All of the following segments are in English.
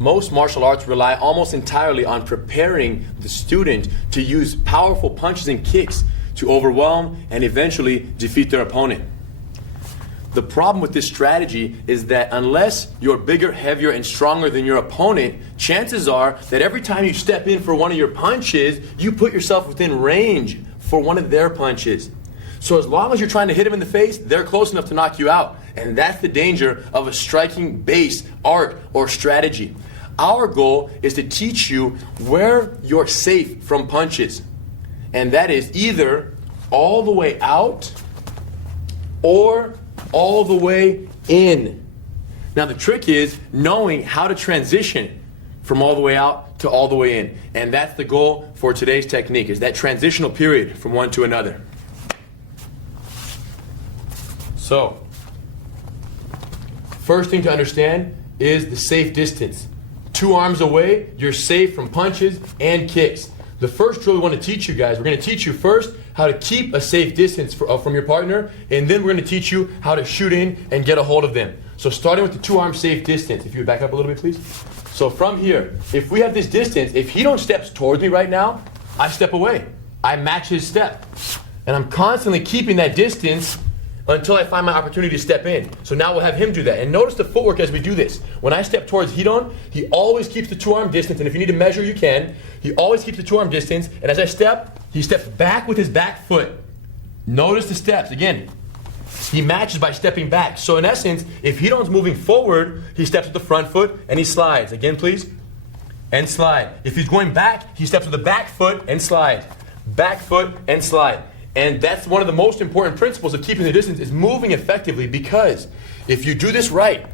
Most martial arts rely almost entirely on preparing the student to use powerful punches and kicks to overwhelm and eventually defeat their opponent. The problem with this strategy is that unless you're bigger, heavier, and stronger than your opponent, chances are that every time you step in for one of your punches, you put yourself within range for one of their punches. So as long as you're trying to hit them in the face, they're close enough to knock you out. And that's the danger of a striking base, art, or strategy. Our goal is to teach you where you're safe from punches. And that is either all the way out or all the way in. Now the trick is knowing how to transition from all the way out to all the way in. And that's the goal for today's technique, is that transitional period from one to another. So, first thing to understand is the safe distance. 2 arms away, you're safe from punches and kicks. The first drill we want to teach you guys, we're going to teach you first how to keep a safe distance from your partner, and then we're going to teach you how to shoot in and get a hold of them. So starting with the 2 arm safe distance, if you would back up a little bit please. So from here, if we have this distance, if he don't step towards me right now, I step away. I match his step. And I'm constantly keeping that distance until I find my opportunity to step in. So now we'll have him do that. And notice the footwork as we do this. When I step towards Hidon, he always keeps the 2 arm distance, and if you need to measure, you can. He always keeps the 2 arm distance, and as I step, he steps back with his back foot. Notice the steps. Again, he matches by stepping back. So in essence, if Hidon's moving forward, he steps with the front foot and he slides. Again, please. And slide. If he's going back, he steps with the back foot and slide. Back foot and slide. And that's one of the most important principles of keeping the distance, is moving effectively, because if you do this right,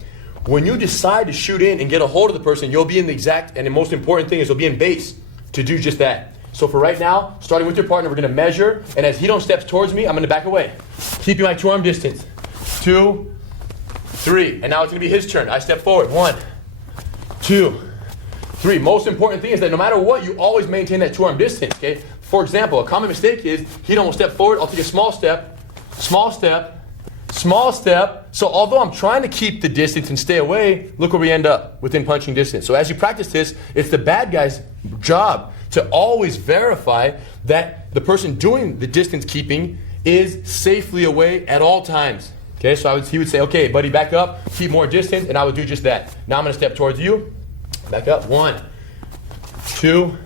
when you decide to shoot in and get a hold of the person, you'll be in the exact, and the most important thing is you'll be in base to do just that. So for right now, starting with your partner, we're going to measure, and as Hidon steps towards me, I'm going to back away. Keeping my 2 arm distance. 2, 3. And now it's going to be his turn. I step forward. 1, 2, 3. Most important thing is that no matter what, you always maintain that 2 arm distance, okay? For example, a common mistake is Hidon will step forward, I'll take a small step, small step, small step. So although I'm trying to keep the distance and stay away, look where we end up, within punching distance. So as you practice this, it's the bad guy's job to always verify that the person doing the distance keeping is safely away at all times. Okay, so he would say, okay, buddy, back up, keep more distance, and I would do just that. Now I'm going to step towards you, back up, 1, 2,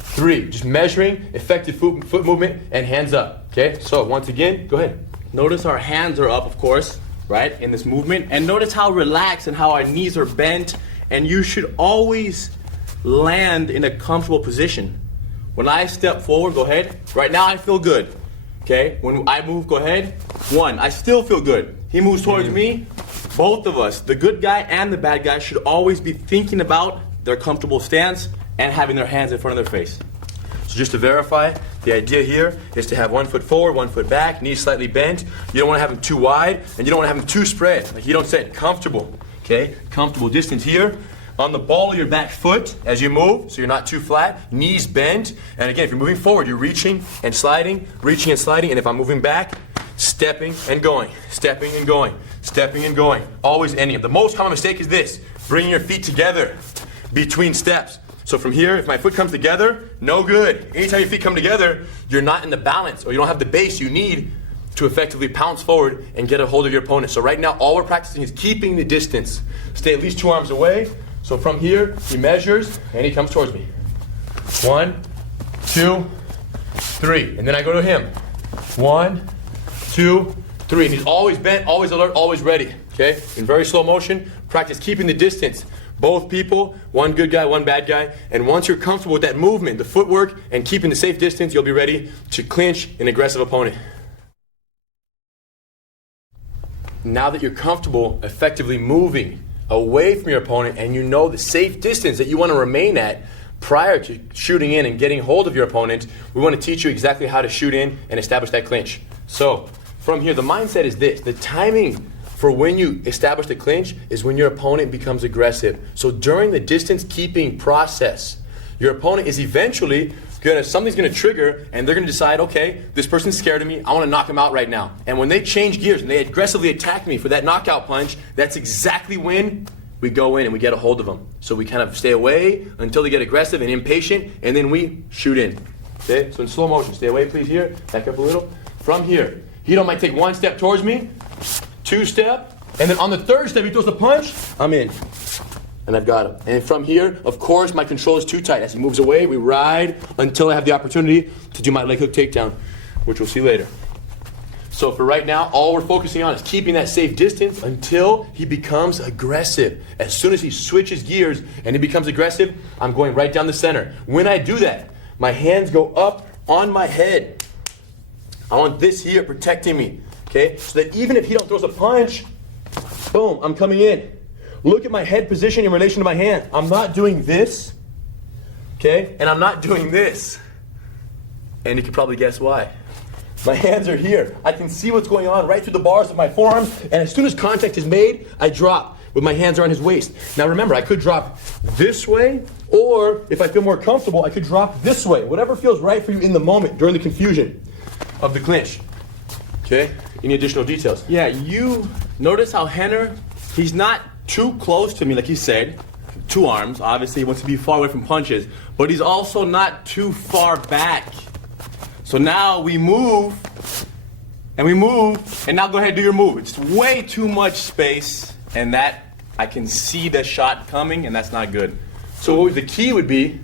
3. Just measuring, effective foot movement, and hands up. Okay, so once again, go ahead. Notice our hands are up, of course, right, in this movement. And notice how relaxed and how our knees are bent. And you should always land in a comfortable position. When I step forward, go ahead. Right now, I feel good. Okay, when I move, go ahead. 1, I still feel good. He moves towards me. Both of us, the good guy and the bad guy, should always be thinking about their comfortable stance and having their hands in front of their face. So just to verify, the idea here is to have 1 foot forward, 1 foot back, knees slightly bent. You don't want to have them too wide, and you don't want to have them too spread. Like you don't say, comfortable. Okay, comfortable distance here. On the ball of your back foot as you move, so you're not too flat, knees bent. And again, if you're moving forward, you're reaching and sliding, reaching and sliding. And if I'm moving back, stepping and going, stepping and going, stepping and going. Always ending. The most common mistake is this, bringing your feet together between steps. So from here, if my foot comes together, no good. Anytime your feet come together, you're not in the balance, or you don't have the base you need to effectively pounce forward and get a hold of your opponent. So right now, all we're practicing is keeping the distance. Stay at least 2 arms away. So from here, he measures, and he comes towards me. 1, 2, 3. And then I go to him. 1, 2, 3. And he's always bent, always alert, always ready. Okay? In very slow motion, practice keeping the distance. Both people, 1 good guy, 1 bad guy. And once you're comfortable with that movement, the footwork, and keeping the safe distance, you'll be ready to clinch an aggressive opponent. Now that you're comfortable effectively moving away from your opponent, and you know the safe distance that you want to remain at prior to shooting in and getting hold of your opponent, we want to teach you exactly how to shoot in and establish that clinch. So from here, the mindset is this. The timing for when you establish the clinch is when your opponent becomes aggressive. So during the distance keeping process, your opponent is eventually something's gonna trigger, and they're gonna decide, okay, this person's scared of me, I wanna knock him out right now. And when they change gears and they aggressively attack me for that knockout punch, that's exactly when we go in and we get a hold of them. So we kind of stay away until they get aggressive and impatient, and then we shoot in. Okay, so in slow motion, stay away please here, back up a little. From here, Hito might take 1 step towards me, 2 step, and then on the 3rd step he throws the punch, I'm in. And I've got him. And from here, of course, my control is too tight. As he moves away, we ride until I have the opportunity to do my leg hook takedown, which we'll see later. So for right now, all we're focusing on is keeping that safe distance until he becomes aggressive. As soon as he switches gears and he becomes aggressive, I'm going right down the center. When I do that, my hands go up on my head. I want this here protecting me, okay? So that even if he don't throws a punch, boom, I'm coming in. Look at my head position in relation to my hand. I'm not doing this, okay? And I'm not doing this. And you can probably guess why. My hands are here. I can see what's going on right through the bars of my forearms, and as soon as contact is made, I drop with my hands around his waist. Now remember, I could drop this way, or if I feel more comfortable, I could drop this way. Whatever feels right for you in the moment during the confusion of the clinch. Okay? Any additional details? Yeah, you notice how Henner, he's not too close to me, like he said. 2 arms, obviously he wants to be far away from punches, but he's also not too far back. So now we move, and now go ahead and do your move. It's way too much space, and that, I can see the shot coming, and that's not good. So the key would be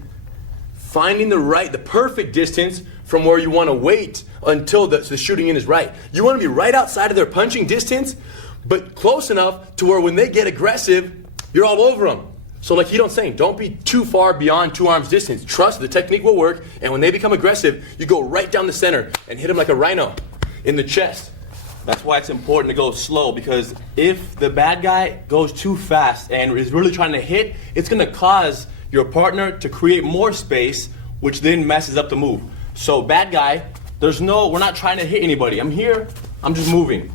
finding the perfect distance from where you want to wait until the shooting in is right. You want to be right outside of their punching distance, but close enough to where when they get aggressive, you're all over them. So like Hito's saying, don't be too far beyond 2 arms distance. Trust the technique will work, and when they become aggressive, you go right down the center and hit them like a rhino in the chest. That's why it's important to go slow, because if the bad guy goes too fast and is really trying to hit, it's going to cause your partner to create more space, which then messes up the move. So bad guy, we're not trying to hit anybody. I'm here, I'm just moving.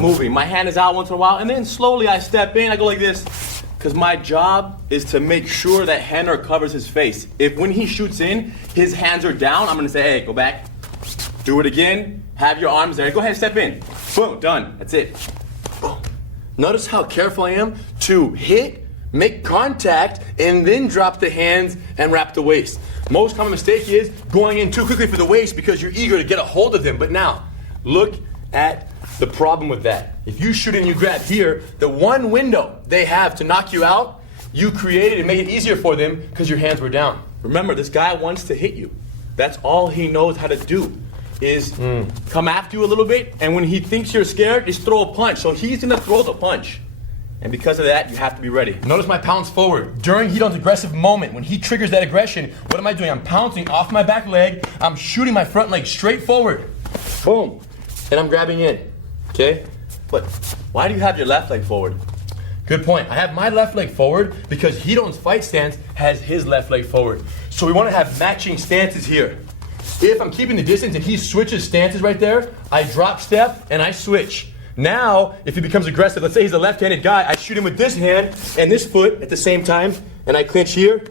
My hand is out once in a while, and then slowly I step in, I go like this. Because my job is to make sure that Henner covers his face. If when he shoots in, his hands are down, I'm going to say, hey, go back. Do it again. Have your arms there. Go ahead, step in. Boom, done. That's it. Boom. Notice how careful I am to hit, make contact, and then drop the hands and wrap the waist. Most common mistake is going in too quickly for the waist because you're eager to get a hold of them. But now, look at the problem with that. If you shoot and you grab here, the one window they have to knock you out, you created and made it easier for them because your hands were down. Remember, this guy wants to hit you. That's all he knows how to do, is come after you a little bit, and when he thinks you're scared, just throw a punch. So he's gonna throw the punch. And because of that, you have to be ready. Notice my pounce forward. During Hito's aggressive moment, when he triggers that aggression, what am I doing? I'm pouncing off my back leg, I'm shooting my front leg straight forward. Boom. And I'm grabbing in. Okay? But why do you have your left leg forward? Good point. I have my left leg forward because Hito's fight stance has his left leg forward. So we want to have matching stances here. If I'm keeping the distance and he switches stances right there, I drop step and I switch. Now, if he becomes aggressive, let's say he's a left-handed guy, I shoot him with this hand and this foot at the same time, and I clinch here,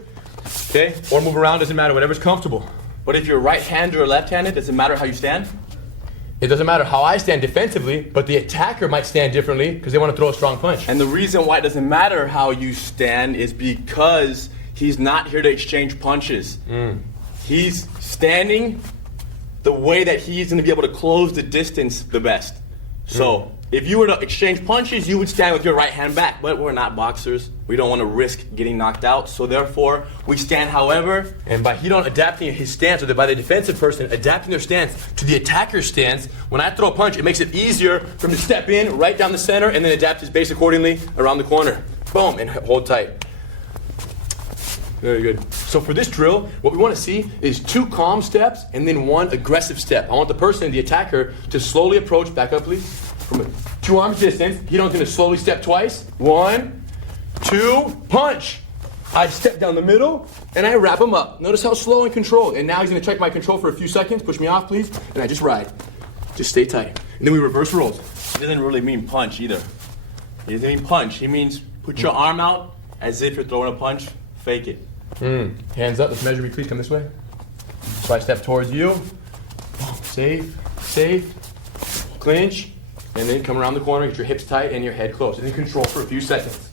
okay? Or move around, doesn't matter, whatever's comfortable. But if you're right-handed or left-handed, does it matter how you stand? It doesn't matter how I stand defensively, but the attacker might stand differently because they want to throw a strong punch. And the reason why it doesn't matter how you stand is because he's not here to exchange punches. He's standing the way that he's going to be able to close the distance the best. So if you were to exchange punches, you would stand with your right hand back. But we're not boxers. We don't want to risk getting knocked out. So therefore, we stand however. And by Hito adapting his stance, or by the defensive person adapting their stance to the attacker's stance, when I throw a punch, it makes it easier for him to step in right down the center and then adapt his base accordingly around the corner. Boom, and hold tight. Very good. So for this drill, what we want to see is 2 calm steps and then 1 aggressive step. I want the person, the attacker, to slowly approach, back up please, from a 2 arms distance. Hito's going to slowly step twice. 1, 2, punch. I step down the middle and I wrap him up. Notice how slow and controlled. And now he's going to check my control for a few seconds. Push me off please. And I just ride. Just stay tight. And then we reverse roles. He doesn't really mean punch either. He doesn't mean punch. He means put your arm out as if you're throwing a punch. Fake it. Hands up. Let's measure me please. Come this way. So I step towards you. Safe. Safe. Clinch. And then come around the corner. Get your hips tight and your head close. And then control for a few seconds.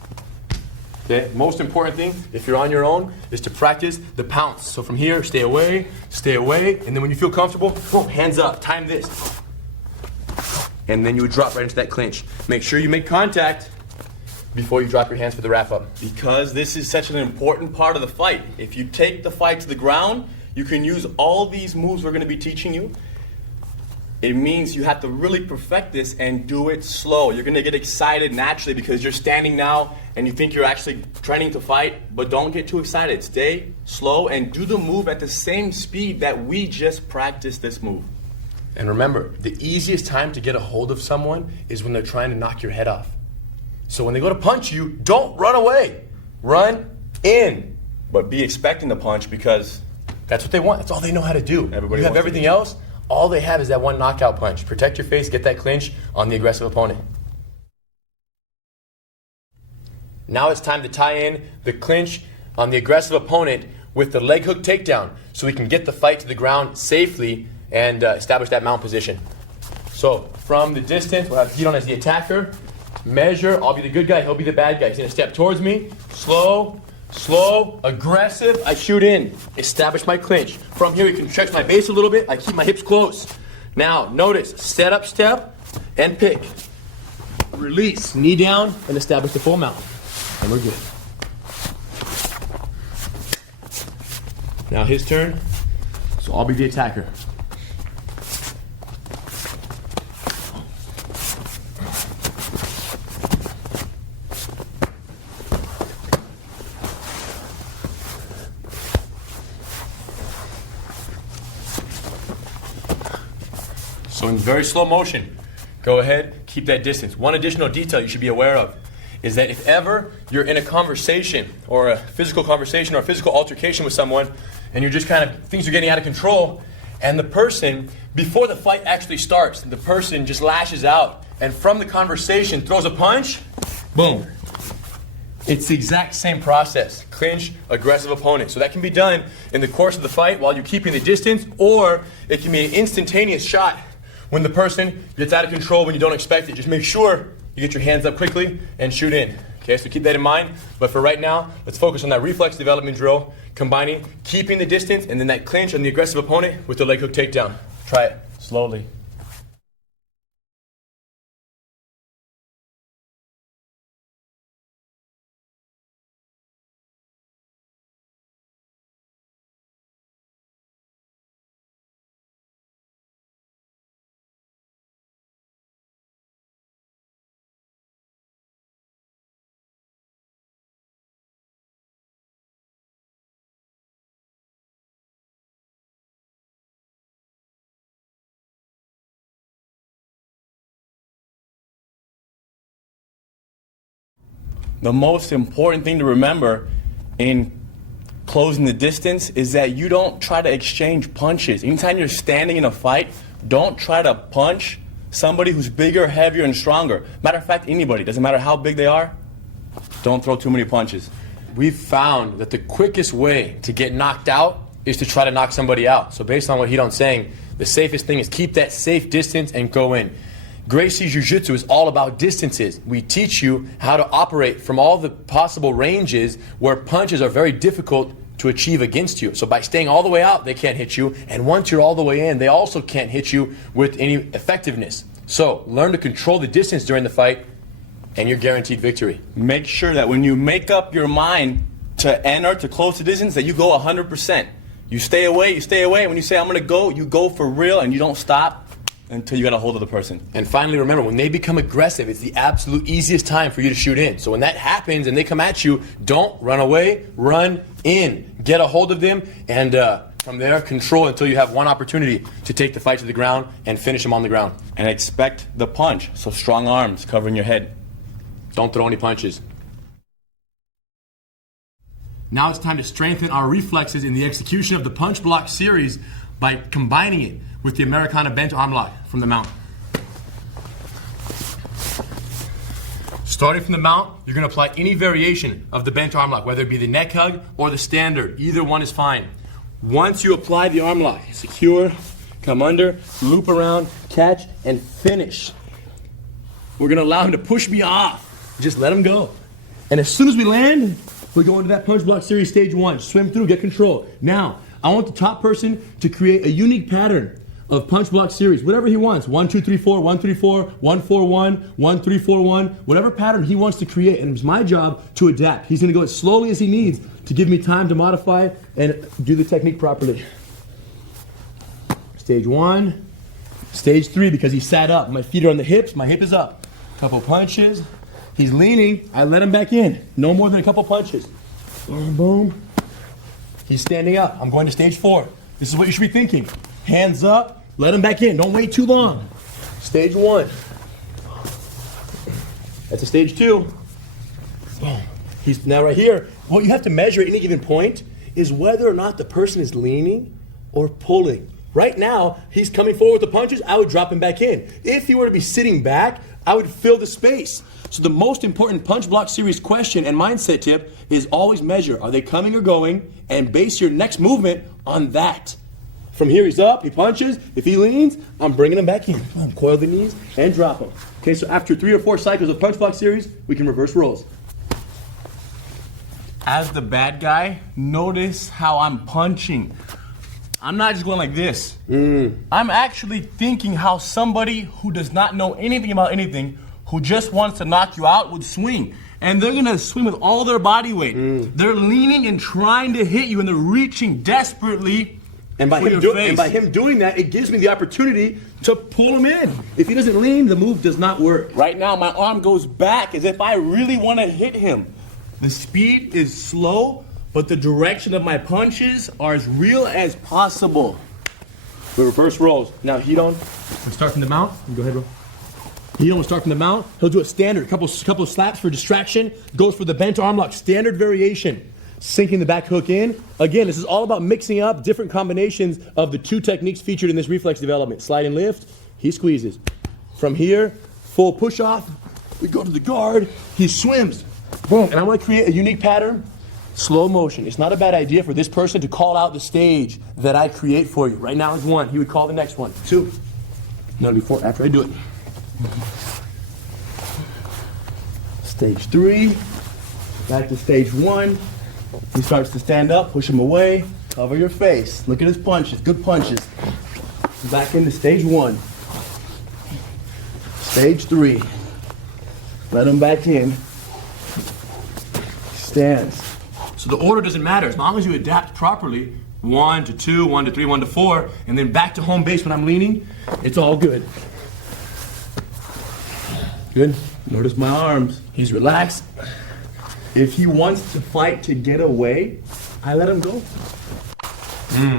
Okay, most important thing, if you're on your own, is to practice the pounce. So from here, stay away, and then when you feel comfortable, boom, hands up, time this. And then you would drop right into that clinch. Make sure you make contact before you drop your hands for the wrap up. Because this is such an important part of the fight. If you take the fight to the ground, you can use all these moves we're going to be teaching you. It means you have to really perfect this and do it slow. You're going to get excited naturally because you're standing now and you think you're actually training to fight, but don't get too excited. Stay slow and do the move at the same speed that we just practiced this move. And remember, the easiest time to get a hold of someone is when they're trying to knock your head off. So when they go to punch you, don't run away. Run in. But be expecting the punch because that's what they want. That's all they know how to do. Everybody you have wants everything else. All they have is that one knockout punch. Protect your face, get that clinch on the aggressive opponent. Now it's time to tie in the clinch on the aggressive opponent with the leg hook takedown so we can get the fight to the ground safely and establish that mount position. So from the distance, we'll have Giron as the attacker. Measure, I'll be the good guy, he'll be the bad guy. He's gonna step towards me, slow, aggressive, I shoot in, establish my clinch. From here, you can stretch my base a little bit, I keep my hips close. Now, notice, set up step, and pick. Release, knee down, and establish the full mount. And we're good. Now his turn, so I'll be the attacker. So in very slow motion, go ahead, keep that distance. One additional detail you should be aware of is that if ever you're in a conversation or a physical conversation or a physical altercation with someone and you're just things are getting out of control and the person, before the fight actually starts, the person just lashes out and from the conversation throws a punch, boom. It's the exact same process. Clinch, aggressive opponent. So that can be done in the course of the fight while you're keeping the distance, or it can be an instantaneous shot when the person gets out of control when you don't expect it. Just make sure you get your hands up quickly and shoot in. Okay, so keep that in mind. But for right now, let's focus on that reflex development drill, combining keeping the distance and then that clinch on the aggressive opponent with the leg hook takedown. Try it slowly. The most important thing to remember in closing the distance is that you don't try to exchange punches. Anytime you're standing in a fight, don't try to punch somebody who's bigger, heavier, and stronger. Matter of fact, anybody, doesn't matter how big they are, don't throw too many punches. We've found that the quickest way to get knocked out is to try to knock somebody out. So based on what Giron's saying, the safest thing is keep that safe distance and go in. Gracies Jiu-Jitsu is all about distances. We teach you how to operate from all the possible ranges where punches are very difficult to achieve against you. So by staying all the way out, they can't hit you. And once you're all the way in, they also can't hit you with any effectiveness. So learn to control the distance during the fight and you're guaranteed victory. Make sure that when you make up your mind to enter, to close the distance, that you go 100%. You stay away, you stay away. When you say, I'm gonna go, you go for real and you don't stop until you get a hold of the person. And finally, remember, when they become aggressive, it's the absolute easiest time for you to shoot in. So when that happens and they come at you, don't run away, run in. Get a hold of them, and from there, control until you have one opportunity to take the fight to the ground and finish them on the ground. And expect the punch, so strong arms covering your head. Don't throw any punches. Now it's time to strengthen our reflexes in the execution of the punch block series by combining it with the Americana bent arm lock from the mount. Starting from the mount, you're going to apply any variation of the bent arm lock, whether it be the neck hug or the standard. Either one is fine. Once you apply the arm lock, secure, come under, loop around, catch, and finish. We're going to allow him to push me off. Just let him go. And as soon as we land, we go into that punch block series stage 1. Swim through, get control. Now, I want the top person to create a unique pattern of punch block series, whatever he wants. 1, 2, 3, 4, 1, 3, 4, 1, 4, 1, 1, 3, 4, 1, whatever pattern he wants to create. And it's my job to adapt. He's gonna go as slowly as he needs to give me time to modify and do the technique properly. Stage 1, stage 3, because he sat up. My feet are on the hips, my hip is up. Couple punches. He's leaning, I let him back in. No more than a couple punches. Boom, boom. He's standing up. I'm going to stage 4. This is what you should be thinking. Hands up, let him back in. Don't wait too long. Stage 1. That's a stage 2. Boom. He's now right here. What you have to measure at any given point is whether or not the person is leaning or pulling. Right now, he's coming forward with the punches, I would drop him back in. If he were to be sitting back, I would fill the space. So the most important punch block series question and mindset tip is always measure, are they coming or going, and base your next movement on that. From here, he's up, he punches. If he leans, I'm bringing him back in. Coil the knees and drop him. Okay, so after 3 or 4 cycles of punch block series, we can reverse roles. As the bad guy, notice how I'm punching. I'm not just going like this. I'm actually thinking how somebody who does not know anything about anything, who just wants to knock you out, would swing. And they're gonna swing with all their body weight. They're leaning and trying to hit you, and they're reaching desperately And by him doing that, it gives me the opportunity to pull him in. If he doesn't lean, the move does not work. Right now, my arm goes back as if I really want to hit him. The speed is slow, but the direction of my punches are as real as possible. We reverse roles. Now, Hidon, we'll start from the mount. Go ahead, bro. Hidon will start from the mount. He'll do a standard, couple slaps for distraction. Goes for the bent arm lock, standard variation. Sinking the back hook in. Again, this is all about mixing up different combinations of the 2 techniques featured in this reflex development. Slide and lift, he squeezes. From here, full push off. We go to the guard, he swims. Boom, and I want to create a unique pattern. Slow motion. It's not a bad idea for this person to call out the stage that I create for you. Right now is 1. He would call the next one. 2. No, before, after I do it. Stage 3. Back to stage 1. He starts to stand up, push him away, cover your face. Look at his punches, good punches. Back into stage 1. Stage 3. Let him back in. Stands. So the order doesn't matter, as long as you adapt properly. 1 to 2, 1 to 3, 1 to 4, and then back to home base when I'm leaning, it's all good. Good. Notice my arms. He's relaxed. If he wants to fight to get away, I let him go.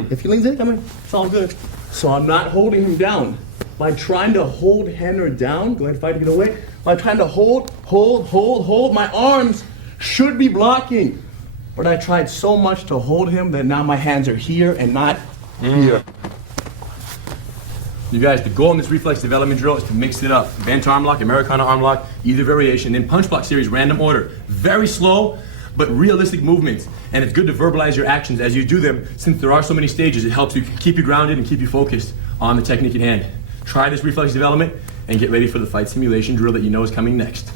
If he leans in, come in. It's all good. So I'm not holding him down. By trying to hold Henner down, go ahead and fight to get away. By trying to hold, my arms should be blocking. But I tried so much to hold him that now my hands are here and not here. You guys, the goal in this reflex development drill is to mix it up. Bent arm lock, Americana arm lock, either variation. Then punch block series, random order. Very slow, but realistic movements. And it's good to verbalize your actions as you do them. Since there are so many stages, it helps you keep you grounded and keep you focused on the technique at hand. Try this reflex development and get ready for the fight simulation drill that you know is coming next.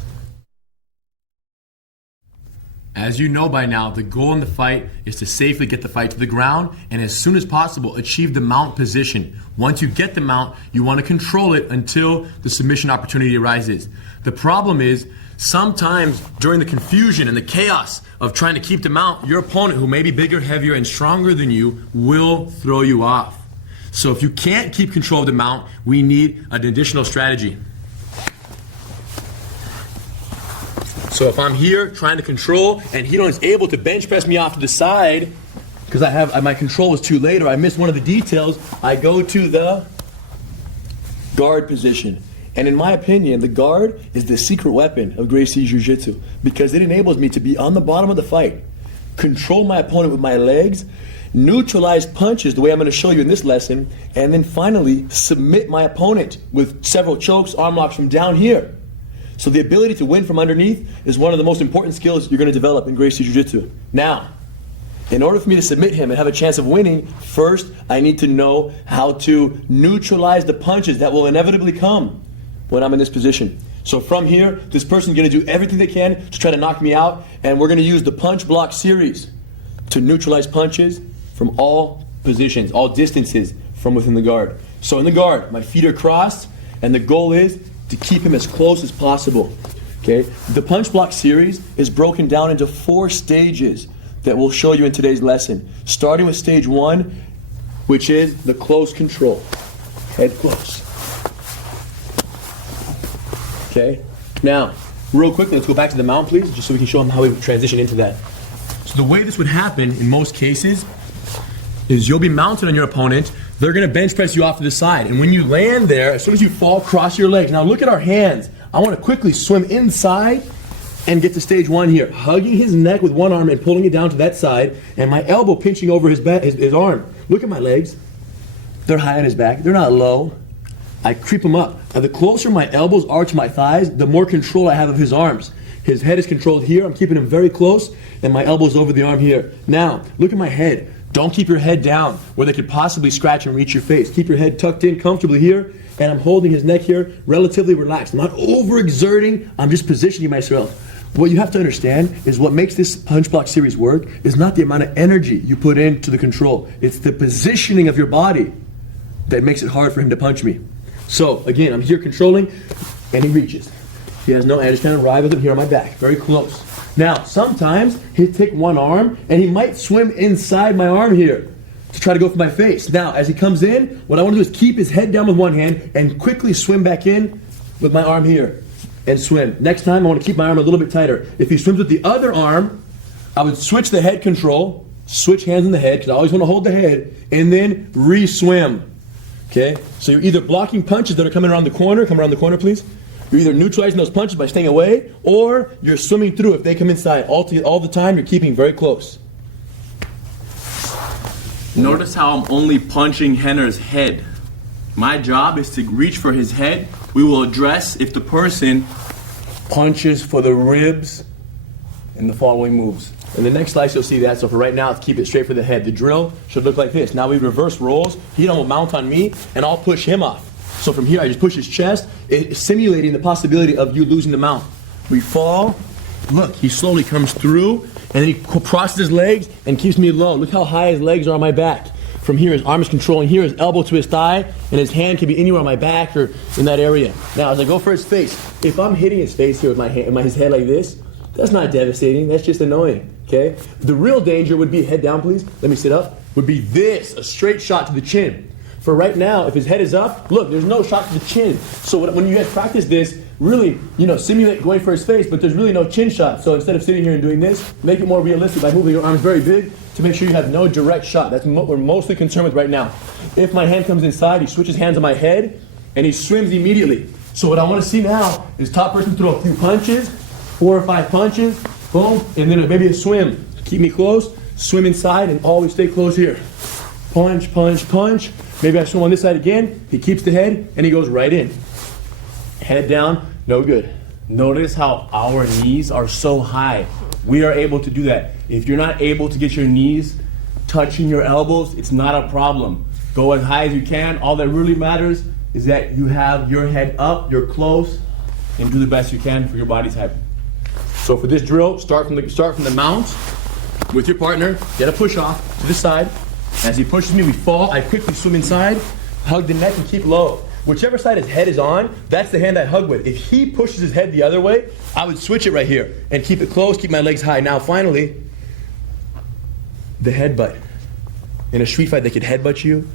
As you know by now, the goal in the fight is to safely get the fight to the ground and as soon as possible achieve the mount position. Once you get the mount, you want to control it until the submission opportunity arises. The problem is, sometimes during the confusion and the chaos of trying to keep the mount, your opponent, who may be bigger, heavier, and stronger than you, will throw you off. So if you can't keep control of the mount, we need an additional strategy. So if I'm here trying to control and Hidon is able to bench press me off to the side because my control was too late or I missed one of the details, I go to the guard position. And in my opinion, the guard is the secret weapon of Gracies Jiu-Jitsu because it enables me to be on the bottom of the fight, control my opponent with my legs, neutralize punches the way I'm going to show you in this lesson, and then finally submit my opponent with several chokes, arm locks from down here. So the ability to win from underneath is one of the most important skills you're going to develop in Gracies Jiu-Jitsu. Now, in order for me to submit him and have a chance of winning, first I need to know how to neutralize the punches that will inevitably come when I'm in this position. So from here, this person's gonna do everything they can to try to knock me out, and we're gonna use the punch block series to neutralize punches from all positions, all distances from within the guard. So in the guard, my feet are crossed, and the goal is to keep him as close as possible. Okay? The punch block series is broken down into 4 stages that we'll show you in today's lesson. Starting with stage 1, which is the close control. Head close. Okay? Now, real quickly, let's go back to the mount, please, just so we can show them how we transition into that. So the way this would happen in most cases is you'll be mounted on your opponent. They're going to bench press you off to the side. And when you land there, as soon as you fall, cross your legs. Now look at our hands. I want to quickly swim inside and get to stage 1 here. Hugging his neck with one arm and pulling it down to that side, and my elbow pinching over his arm. Look at my legs. They're high on his back. They're not low. I creep him up. Now the closer my elbows are to my thighs, the more control I have of his arms. His head is controlled here. I'm keeping him very close, and my elbow's over the arm here. Now, look at my head. Don't keep your head down where they could possibly scratch and reach your face. Keep your head tucked in comfortably here, and I'm holding his neck here relatively relaxed. I'm not overexerting. I'm just positioning myself. What you have to understand is what makes this punch block series work is not the amount of energy you put into the control. It's the positioning of your body that makes it hard for him to punch me. So, again, I'm here controlling, and he reaches. He has no, I just kind of ride with him here on my back, very close. Now, sometimes he'll take one arm, and he might swim inside my arm here to try to go for my face. Now, as he comes in, what I want to do is keep his head down with one hand and quickly swim back in with my arm here and swim. Next time, I want to keep my arm a little bit tighter. If he swims with the other arm, I would switch the head control, switch hands on the head, because I always want to hold the head, and then re-swim. Okay? So you're either blocking punches that are coming around the corner. Come around the corner, please. You're either neutralizing those punches by staying away, or you're swimming through if they come inside. All the time, you're keeping very close. Notice how I'm only punching Henner's head. My job is to reach for his head. We will address if the person Punches for the ribs in the following moves. In the next slice, you'll see that. So for right now, let's keep it straight for the head. The drill should look like this. Now we reverse roles. He will mount on me, and I'll push him off. So from here, I just push his chest, simulating the possibility of you losing the mount. We fall. Look, he slowly comes through, and then he crosses his legs and keeps me low. Look how high his legs are on my back. From here, his arm is controlling here, his elbow to his thigh, and his hand can be anywhere on my back or in that area. Now, as I go for his face, if I'm hitting his face here with my hand, his head like this, that's not devastating. That's just annoying. Okay? The real danger would be, head down, please. Let me sit up. Would be this, a straight shot to the chin. For right now, if his head is up, look, there's no shot to the chin. So when you guys practice this, really, simulate going for his face, but there's really no chin shot. So instead of sitting here and doing this, make it more realistic by moving your arms very big to make sure you have no direct shot. That's what we're mostly concerned with right now. If my hand comes inside, he switches hands on my head, and he swims immediately. So what I want to see now is top person throw a few punches, 4 or 5 punches, boom, and then maybe a swim. Keep me close, swim inside, and always stay close here. Punch, punch, punch. Maybe I swim on this side again. He keeps the head, and he goes right in. Head down, no good. Notice how our knees are so high. We are able to do that. If you're not able to get your knees touching your elbows, it's not a problem. Go as high as you can. All that really matters is that you have your head up, you're close, and do the best you can for your body type. So for this drill, start from the mount with your partner. Get a push off to the side. As he pushes me, we fall. I quickly swim inside, hug the neck, and keep low. Whichever side his head is on, that's the hand I hug with. If he pushes his head the other way, I would switch it right here and keep it close, keep my legs high. Now finally, the headbutt. In a street fight, they could headbutt you,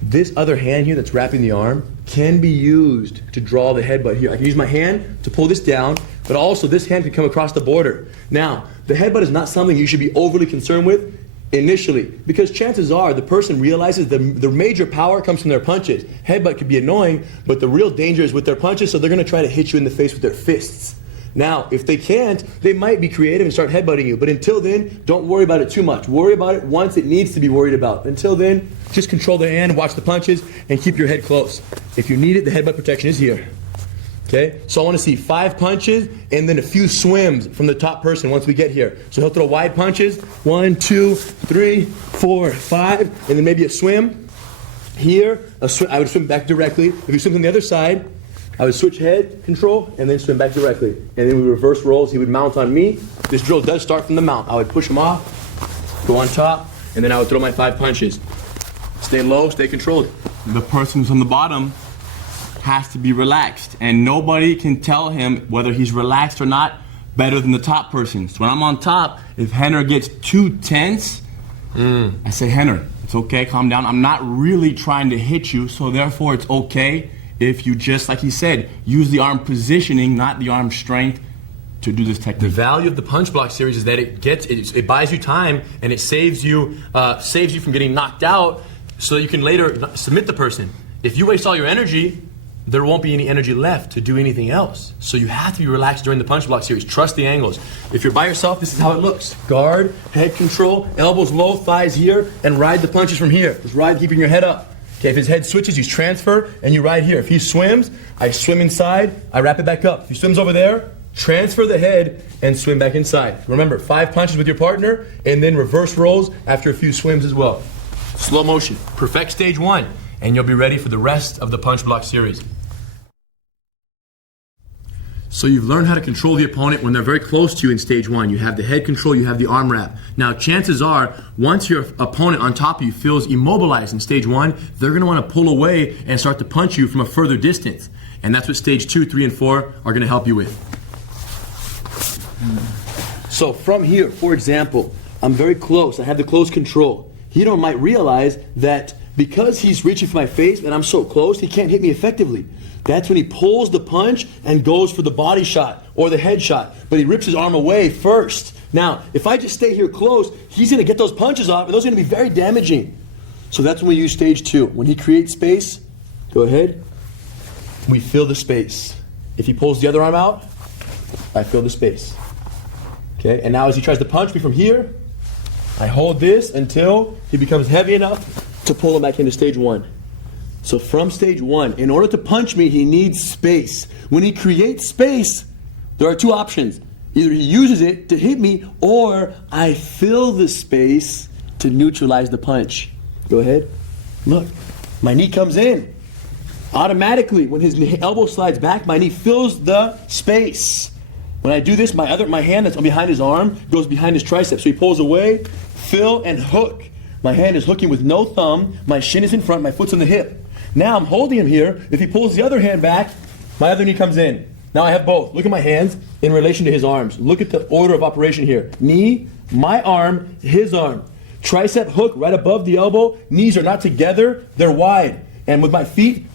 This other hand here that's wrapping the arm can be used to draw the headbutt here. I can use my hand to pull this down, but also this hand can come across the border. Now, the headbutt is not something you should be overly concerned with initially, because chances are the person realizes the major power comes from their punches. Headbutt could be annoying, but the real danger is with their punches, so they're going to try to hit you in the face with their fists. Now, if they can't, they might be creative and start headbutting you, but until then, don't worry about it too much. Worry about it once it needs to be worried about. Until then, just control the hand, watch the punches, and keep your head close. If you need it, the headbutt protection is here. Okay, so I want to see 5 punches and then a few swims from the top person once we get here. So he'll throw wide punches, 1, 2, 3, 4, 5, and then maybe a swim. Here, I would swim back directly. If you swim from the other side, I would switch head control and then swim back directly. And then we reverse rolls. He would mount on me. This drill does start from the mount. I would push him off, go on top, and then I would throw my 5 punches. Stay low, stay controlled. The person who's on the bottom has to be relaxed, and nobody can tell him whether he's relaxed or not better than the top person. So when I'm on top, if Henner gets too tense, I say, Henner, it's okay, calm down. I'm not really trying to hit you, so therefore it's okay if you just, like he said, use the arm positioning, not the arm strength, to do this technique. The value of the punch block series is that it buys you time and it saves you from getting knocked out, so that you can later submit the person. If you waste all your energy, there won't be any energy left to do anything else. So you have to be relaxed during the punch block series. Trust the angles. If you're by yourself, this is how it looks. Guard, head control, elbows low, thighs here, and ride the punches from here. Just ride, keeping your head up. Okay, if his head switches, you transfer and you ride here. If he swims, I swim inside, I wrap it back up. If he swims over there, transfer the head and swim back inside. Remember, 5 punches with your partner and then reverse rolls after a few swims as well. Slow motion. Perfect stage 1 and you'll be ready for the rest of the punch block series. So you've learned how to control the opponent when they're very close to you in stage 1. You have the head control, you have the arm wrap. Now chances are, once your opponent on top of you feels immobilized in stage 1, they're going to want to pull away and start to punch you from a further distance. And that's what stage 2, 3, and 4 are going to help you with. So from here, for example, I'm very close, I have the close control. He might realize that because he's reaching for my face and I'm so close, he can't hit me effectively. That's when he pulls the punch and goes for the body shot or the head shot. But he rips his arm away first. Now, if I just stay here close, he's going to get those punches off, and those are going to be very damaging. So that's when we use stage 2. When he creates space, go ahead. We fill the space. If he pulls the other arm out, I fill the space. Okay, and now as he tries to punch me from here, I hold this until he becomes heavy enough to pull him back into stage 1. So from stage 1, in order to punch me, he needs space. When he creates space, there are 2 options. Either he uses it to hit me, or I fill the space to neutralize the punch. Go ahead. Look, my knee comes in. Automatically, when his elbow slides back, my knee fills the space. When I do this, my hand that's behind his arm goes behind his tricep. So he pulls away, fill, and hook. My hand is hooking with no thumb. My shin is in front. My foot's on the hip. Now I'm holding him here. If he pulls the other hand back, my other knee comes in. Now I have both. Look at my hands in relation to his arms. Look at the order of operation here. Knee, my arm, his arm. Tricep hook right above the elbow. Knees are not together. They're wide. And with my feet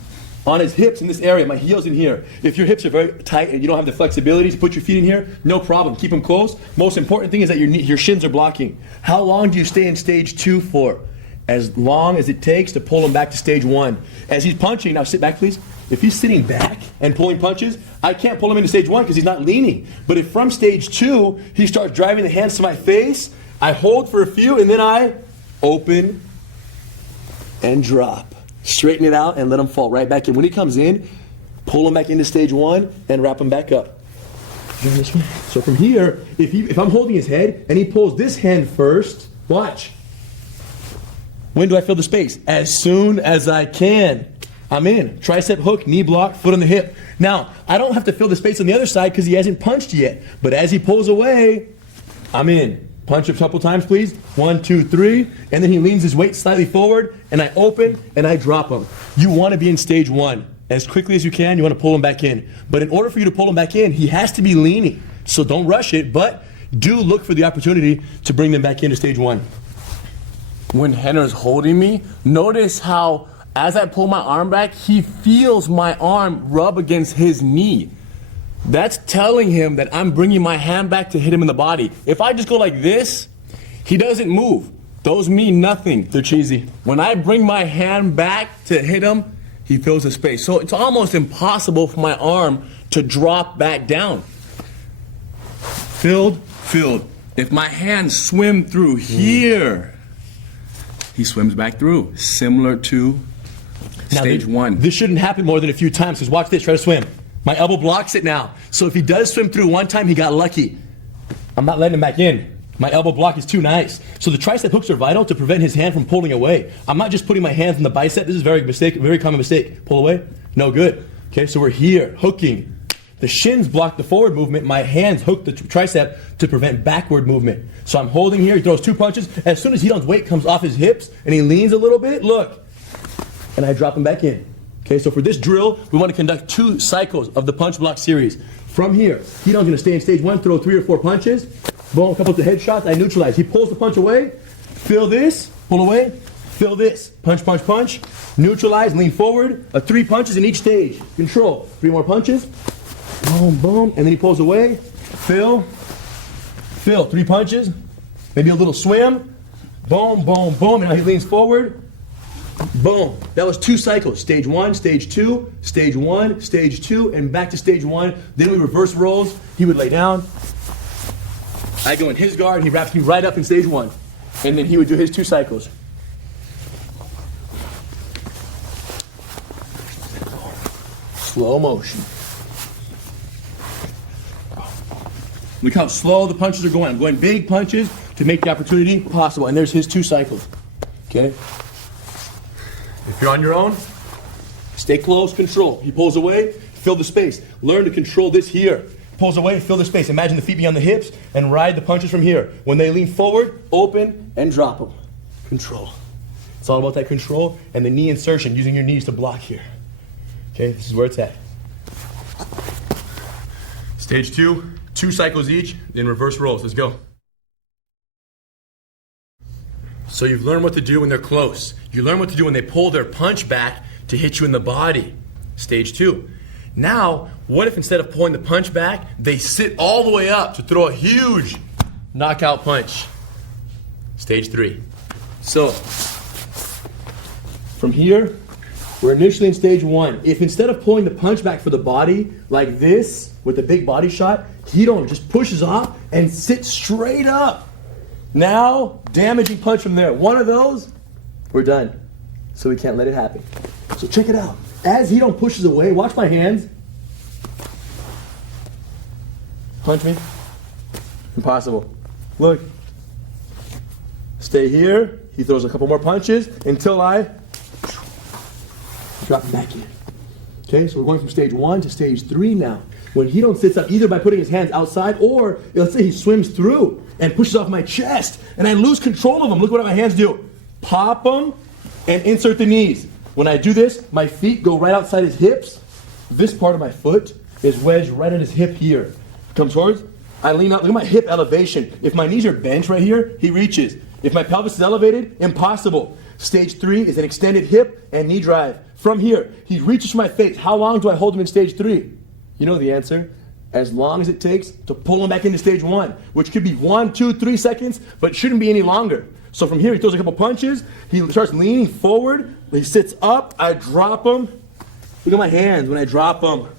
on his hips in this area, my heels in here. If your hips are very tight and you don't have the flexibility to put your feet in here, no problem. Keep them close. Most important thing is that your shins are blocking. How long do you stay in stage 2 for? As long as it takes to pull him back to stage 1. As he's punching, now sit back please. If he's sitting back and pulling punches, I can't pull him into stage 1 because he's not leaning. But if from stage 2, he starts driving the hands to my face, I hold for a few and then I open and drop. Straighten it out and let him fall right back in. When he comes in, pull him back into stage 1 and wrap him back up. So from here, if I'm holding his head and he pulls this hand first, watch. When do I fill the space? As soon as I can. I'm in. Tricep hook, knee block, foot on the hip. Now, I don't have to fill the space on the other side because he hasn't punched yet. But as he pulls away, I'm in. Punch a couple times, please. 1, 2, 3. And then he leans his weight slightly forward, and I open, and I drop him. You want to be in stage 1. As quickly as you can, you want to pull him back in. But in order for you to pull him back in, he has to be leaning. So don't rush it, but do look for the opportunity to bring them back into stage 1. When Henner's holding me, notice how as I pull my arm back, he feels my arm rub against his knee. That's telling him that I'm bringing my hand back to hit him in the body. If I just go like this, he doesn't move. Those mean nothing. They're cheesy. When I bring my hand back to hit him, he fills the space. So it's almost impossible for my arm to drop back down. Filled. If my hands swim through here, he swims back through, similar to stage 1. This shouldn't happen more than a few times, because watch this, try to swim. My elbow blocks it now. So if he does swim through one time, he got lucky. I'm not letting him back in. My elbow block is too nice. So the tricep hooks are vital to prevent his hand from pulling away. I'm not just putting my hands on the bicep. This is a very common mistake. Pull away, no good. Okay, so we're here, hooking. The shins block the forward movement. My hands hook the tricep to prevent backward movement. So I'm holding here, he throws 2 punches. As soon as Hedon's weight comes off his hips and he leans a little bit, look, and I drop him back in. Okay, so for this drill, we want to conduct 2 cycles of the punch block series. From here, Hedon's going to stay in stage 1, throw 3 or 4 punches. Boom, a couple of the headshots, I neutralize. He pulls the punch away, feel this, pull away, feel this, punch, punch, punch, neutralize, lean forward, 3 punches in each stage. Control, 3 more punches, boom, boom, and then he pulls away, feel, 3 punches, maybe a little swim, boom, boom, boom, and now he leans forward, boom. That was 2 cycles, stage 1, stage 2, stage 1, stage 2, and back to stage 1. Then we reverse roles, he would lay down, I go in his guard, he wraps me right up in stage 1, and then he would do his 2 cycles. Slow motion. Look how slow the punches are going. I'm going big punches to make the opportunity possible. And there's his 2 cycles. Okay? If you're on your own, stay close, control. He pulls away, fill the space. Learn to control this here. Pulls away, fill the space. Imagine the feet beyond the hips and ride the punches from here. When they lean forward, open and drop them. Control. It's all about that control and the knee insertion, using your knees to block here. Okay, this is where it's at. Stage 2, 2 cycles each, then reverse rolls. Let's go. So you've learned what to do when they're close. You learn what to do when they pull their punch back to hit you in the body. Stage 2. Now, what if instead of pulling the punch back, they sit all the way up to throw a huge knockout punch? Stage 3. So, from here, we're initially in stage 1. If instead of pulling the punch back for the body, like this, with a big body shot, Hedon just pushes off and sits straight up. Now, damaging punch from there. One of those, we're done. So we can't let it happen. So check it out. As Hedon pushes away, watch my hands. Punch me. Impossible. Look. Stay here. He throws a couple more punches until I drop him back in. Okay, so we're going from stage 1 to stage 3 now. When Hedon sits up, either by putting his hands outside, or let's say he swims through and pushes off my chest, and I lose control of him. Look what my hands do. Pop them and insert the knees. When I do this, my feet go right outside his hips. This part of my foot is wedged right at his hip here. Come towards, I lean out. Look at my hip elevation. If my knees are bent right here, he reaches. If my pelvis is elevated, impossible. Stage 3 is an extended hip and knee drive. From here, he reaches for my face. How long do I hold him in stage 3? You know the answer. As long as it takes to pull him back into stage 1, which could be 1, 2, 3 seconds, but shouldn't be any longer. So from here, he throws a couple punches. He starts leaning forward. He sits up. I drop him. Look at my hands when I drop them.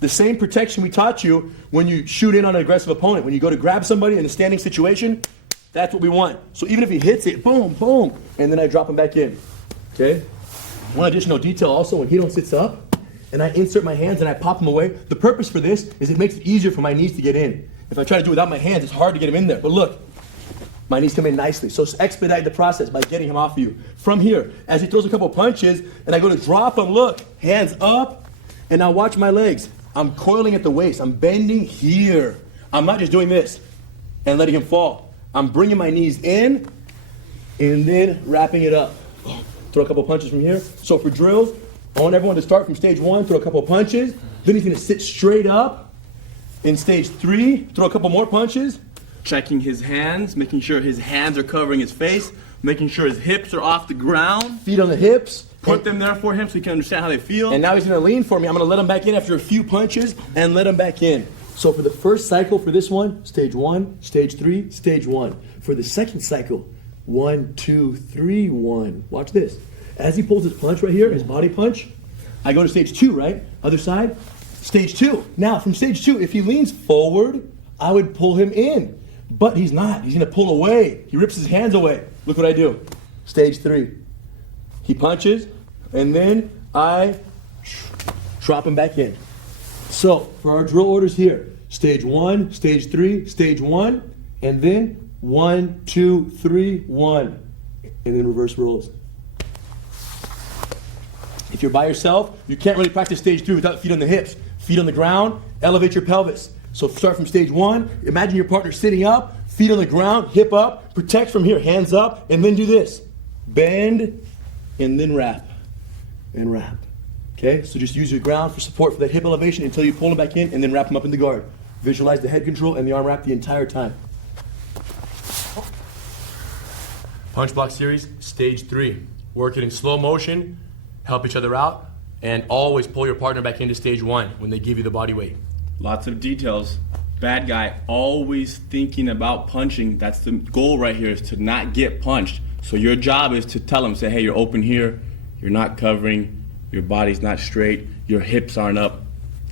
The same protection we taught you when you shoot in on an aggressive opponent. When you go to grab somebody in a standing situation, that's what we want. So even if he hits it, boom, boom, and then I drop him back in. Okay? One additional detail also, when Hedon sits up, and I insert my hands and I pop them away, the purpose for this is it makes it easier for my knees to get in. If I try to do it without my hands, it's hard to get him in there. But look, my knees come in nicely. So expedite the process by getting him off of you. From here, as he throws a couple punches, and I go to drop him, look, hands up, and now watch my legs. I'm coiling at the waist. I'm bending here. I'm not just doing this and letting him fall. I'm bringing my knees in and then wrapping it up. Throw a couple punches from here. So for drills, I want everyone to start from stage 1, throw a couple punches. Then he's going to sit straight up. In stage 3, throw a couple more punches. Checking his hands, making sure his hands are covering his face, making sure his hips are off the ground. Feet on the hips. Put them there for him so he can understand how they feel. And now he's going to lean for me. I'm going to let him back in after a few punches and let him back in. So for the first cycle for this one, stage 1, stage 3, stage 1. For the second cycle, 1, 2, 3, 1. Watch this. As he pulls his punch right here, his body punch, I go to stage 2, right? Other side, stage 2. Now, from stage 2, if he leans forward, I would pull him in. But he's not. He's going to pull away. He rips his hands away. Look what I do. Stage 3. He punches, and then I drop him back in. So, for our drill orders here, stage 1, stage 3, stage 1, and then 1, 2, 3, 1. And then reverse rolls. If you're by yourself, you can't really practice stage 3 without feet on the hips. Feet on the ground, elevate your pelvis. So start from stage 1, imagine your partner sitting up, feet on the ground, hip up, protect from here, hands up, and then do this. Bend, and then wrap, and wrap. Okay, so just use your ground for support for that hip elevation until you pull them back in, and then wrap them up in the guard. Visualize the head control and the arm wrap the entire time. Punch block series, stage 3. Work it in slow motion, help each other out, and always pull your partner back into stage 1 when they give you the body weight. Lots of details. Bad guy always thinking about punching. That's the goal right here, is to not get punched. So your job is to tell him, say, hey, you're open here, you're not covering, your body's not straight, your hips aren't up.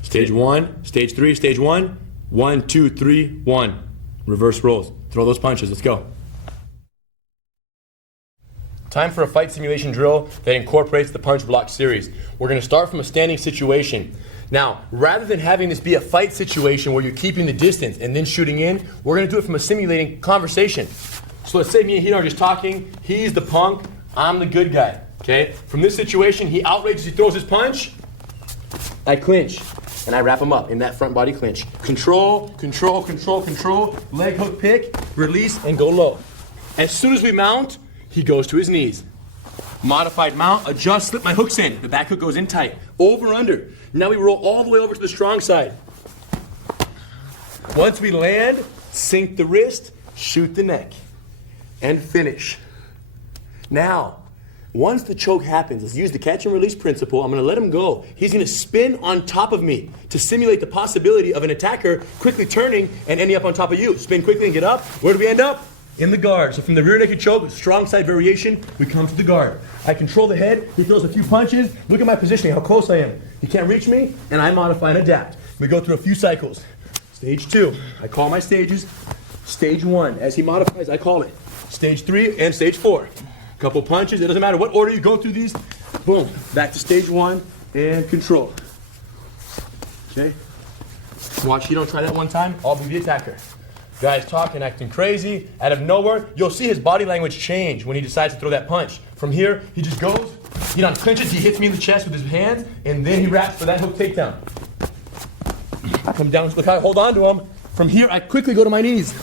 Stage 1, stage 3, stage 1. 1, 2, 3, 1. Reverse rolls. Throw those punches. Let's go. Time for a fight simulation drill that incorporates the punch block series. We're going to start from a standing situation. Now, rather than having this be a fight situation where you're keeping the distance and then shooting in, we're going to do it from a simulating conversation. So let's say me and he are just talking. He's the punk. I'm the good guy. Okay? From this situation, he outrageously throws his punch. I clinch. And I wrap him up in that front body clinch. Control, control, control, control. Leg hook pick, release, and go low. As soon as we mount, he goes to his knees. Modified mount, adjust, slip my hooks in. The back hook goes in tight. Over, under. Now we roll all the way over to the strong side. Once we land, sink the wrist, shoot the neck, and finish. Now, once the choke happens, let's use the catch and release principle. I'm going to let him go. He's going to spin on top of me to simulate the possibility of an attacker quickly turning and ending up on top of you. Spin quickly and get up. Where do we end up? In the guard. So from the rear naked choke, strong side variation, we come to the guard. I control the head. He throws a few punches. Look at my positioning, how close I am. He can't reach me, and I modify and adapt. We go through a few cycles. Stage 2, I call my stages. Stage 1, as he modifies, I call it. Stage 3 and stage 4. Couple punches, it doesn't matter what order you go through these. Boom, back to stage 1 and control. Okay? Watch, you don't try that one time, I'll be the attacker. Guy's talking, acting crazy. Out of nowhere, you'll see his body language change when he decides to throw that punch. From here, he just goes, he unclenches, he hits me in the chest with his hands, and then he wraps for that hook takedown. I come down, look how I hold on to him. From here, I quickly go to my knees.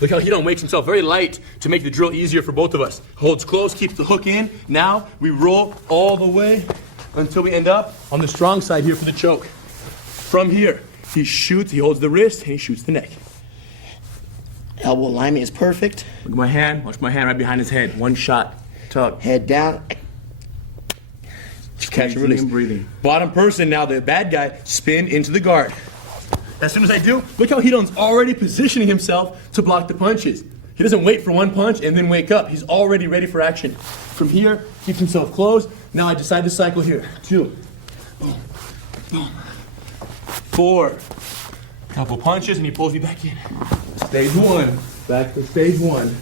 Look how he makes himself very light to make the drill easier for both of us. Holds close, keeps the hook in. Now we roll all the way until we end up on the strong side here for the choke. From here, he shoots, he holds the wrist, and he shoots the neck. Elbow alignment is perfect. Look at my hand, watch my hand right behind his head. One shot, tug. Head down. Catch and release. Breathing. Bottom person, now the bad guy, spin into the guard. As soon as I do, look how Hidon's already positioning himself to block the punches. He doesn't wait for one punch and then wake up. He's already ready for action. From here, keeps himself closed. Now I decide to cycle here. 2. 4. Couple punches and he pulls me back in. Stage 1. Back to stage 1.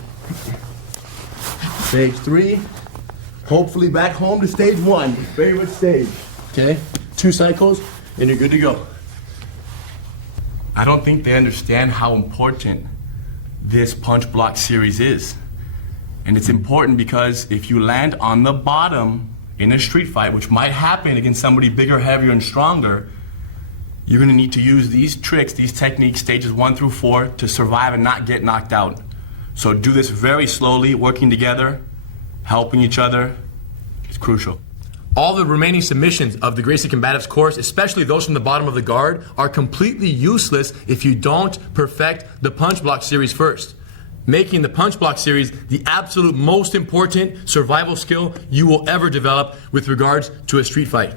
Stage 3. Hopefully back home to stage 1. Your favorite stage. Okay? 2 cycles and you're good to go. I don't think they understand how important this punch block series is. And it's important because if you land on the bottom in a street fight, which might happen against somebody bigger, heavier, and stronger, you're gonna need to use these tricks, these techniques, stages 1 through 4, to survive and not get knocked out. So do this very slowly, working together, helping each other. It's crucial. All the remaining submissions of the Gracie Combatives course, especially those from the bottom of the guard, are completely useless if you don't perfect the punch block series first. Making the punch block series the absolute most important survival skill you will ever develop with regards to a street fight.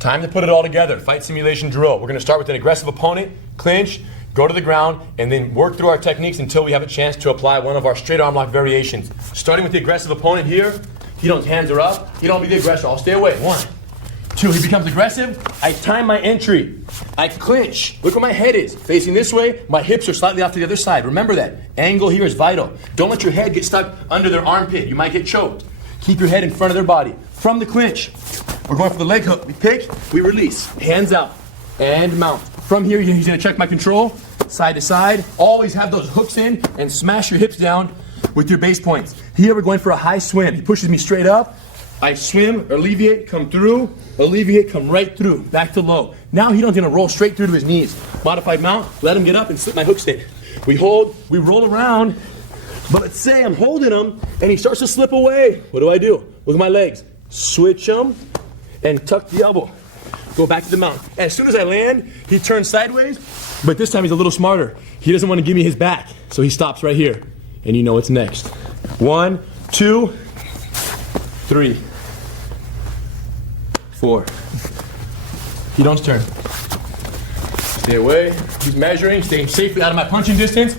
Time to put it all together. Fight simulation drill. We're going to start with an aggressive opponent, clinch, go to the ground, and then work through our techniques until we have a chance to apply one of our straight arm lock variations. Starting with the aggressive opponent here. Hidon's hands are up. Hidon be the aggressor. I'll stay away. 1, 2. He becomes aggressive. I time my entry. I clinch. Look where my head is. Facing this way. My hips are slightly off to the other side. Remember that. Angle here is vital. Don't let your head get stuck under their armpit. You might get choked. Keep your head in front of their body. From the clinch, we're going for the leg hook. We pick, we release. Hands out and mount. From here, he's going to check my control. Side to side. Always have those hooks in and smash your hips down with your base points. Here we're going for a high swim. He pushes me straight up. I swim, alleviate, come through, alleviate, come right through, back to low. Now Hidon's going to roll straight through to his knees. Modified mount, let him get up and slip my hook stick. We hold, we roll around, but let's say I'm holding him and he starts to slip away. What do? Look at my legs. Switch them and tuck the elbow. Go back to the mount. As soon as I land, he turns sideways, but this time he's a little smarter. He doesn't want to give me his back, so he stops right here. And you know what's next. 1, 2, 3, 4. Hidon's turn. Stay away. He's measuring, staying safely out of my punching distance.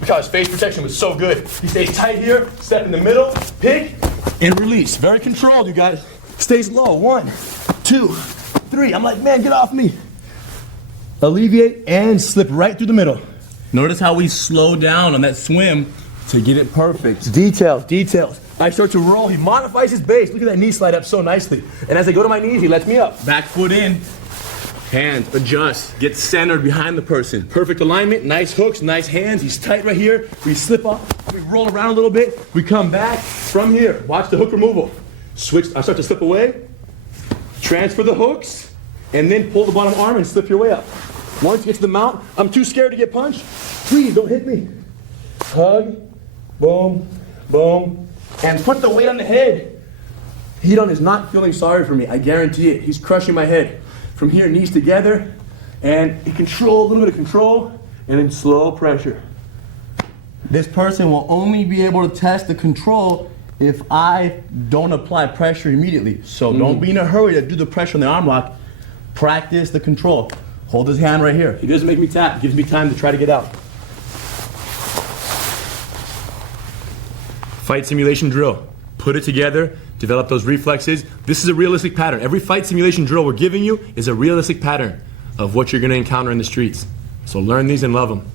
Because face protection was so good. He stays tight here, step in the middle, pick, and release. Very controlled, you guys. Stays low. 1, 2, 3. I'm like, man, get off me. Alleviate and slip right through the middle. Notice how we slow down on that swim to get it perfect. Details, details. I start to roll. He modifies his base. Look at that knee slide up so nicely. And as I go to my knees, he lets me up. Back foot in. Hands, adjust, get centered behind the person. Perfect alignment, nice hooks, nice hands. He's tight right here. We slip up, we roll around a little bit. We come back from here. Watch the hook removal. Switch, I start to slip away. Transfer the hooks, and then pull the bottom arm and slip your way up. Once you get to the mount, I'm too scared to get punched. Please don't hit me. Hug, boom, boom, and put the weight on the head. Hidon is not feeling sorry for me, I guarantee it. He's crushing my head. From here, knees together, and control, a little bit of control, and then slow pressure. This person will only be able to test the control if I don't apply pressure immediately. So don't be in a hurry to do the pressure on the arm lock. Practice the control. Hold his hand right here. He doesn't make me tap. It gives me time to try to get out. Fight simulation drill. Put it together, develop those reflexes. This is a realistic pattern. Every fight simulation drill we're giving you is a realistic pattern of what you're going to encounter in the streets. So learn these and love them.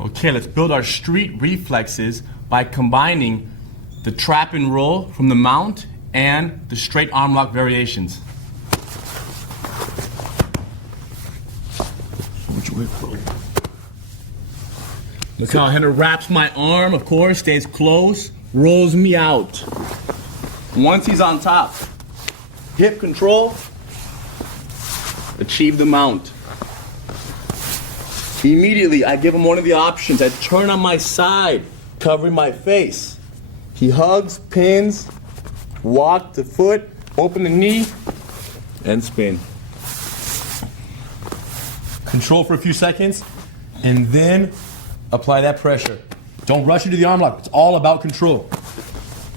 Okay, let's build our street reflexes by combining the trap and roll from the mount and the straight arm lock variations. Look how Henry wraps my arm, of course, stays close, rolls me out. Once he's on top, hip control, achieve the mount. Immediately, I give him one of the options. I turn on my side, covering my face. He hugs, pins, walk the foot, open the knee, and spin. Control for a few seconds, and then apply that pressure. Don't rush into the arm lock. It's all about control.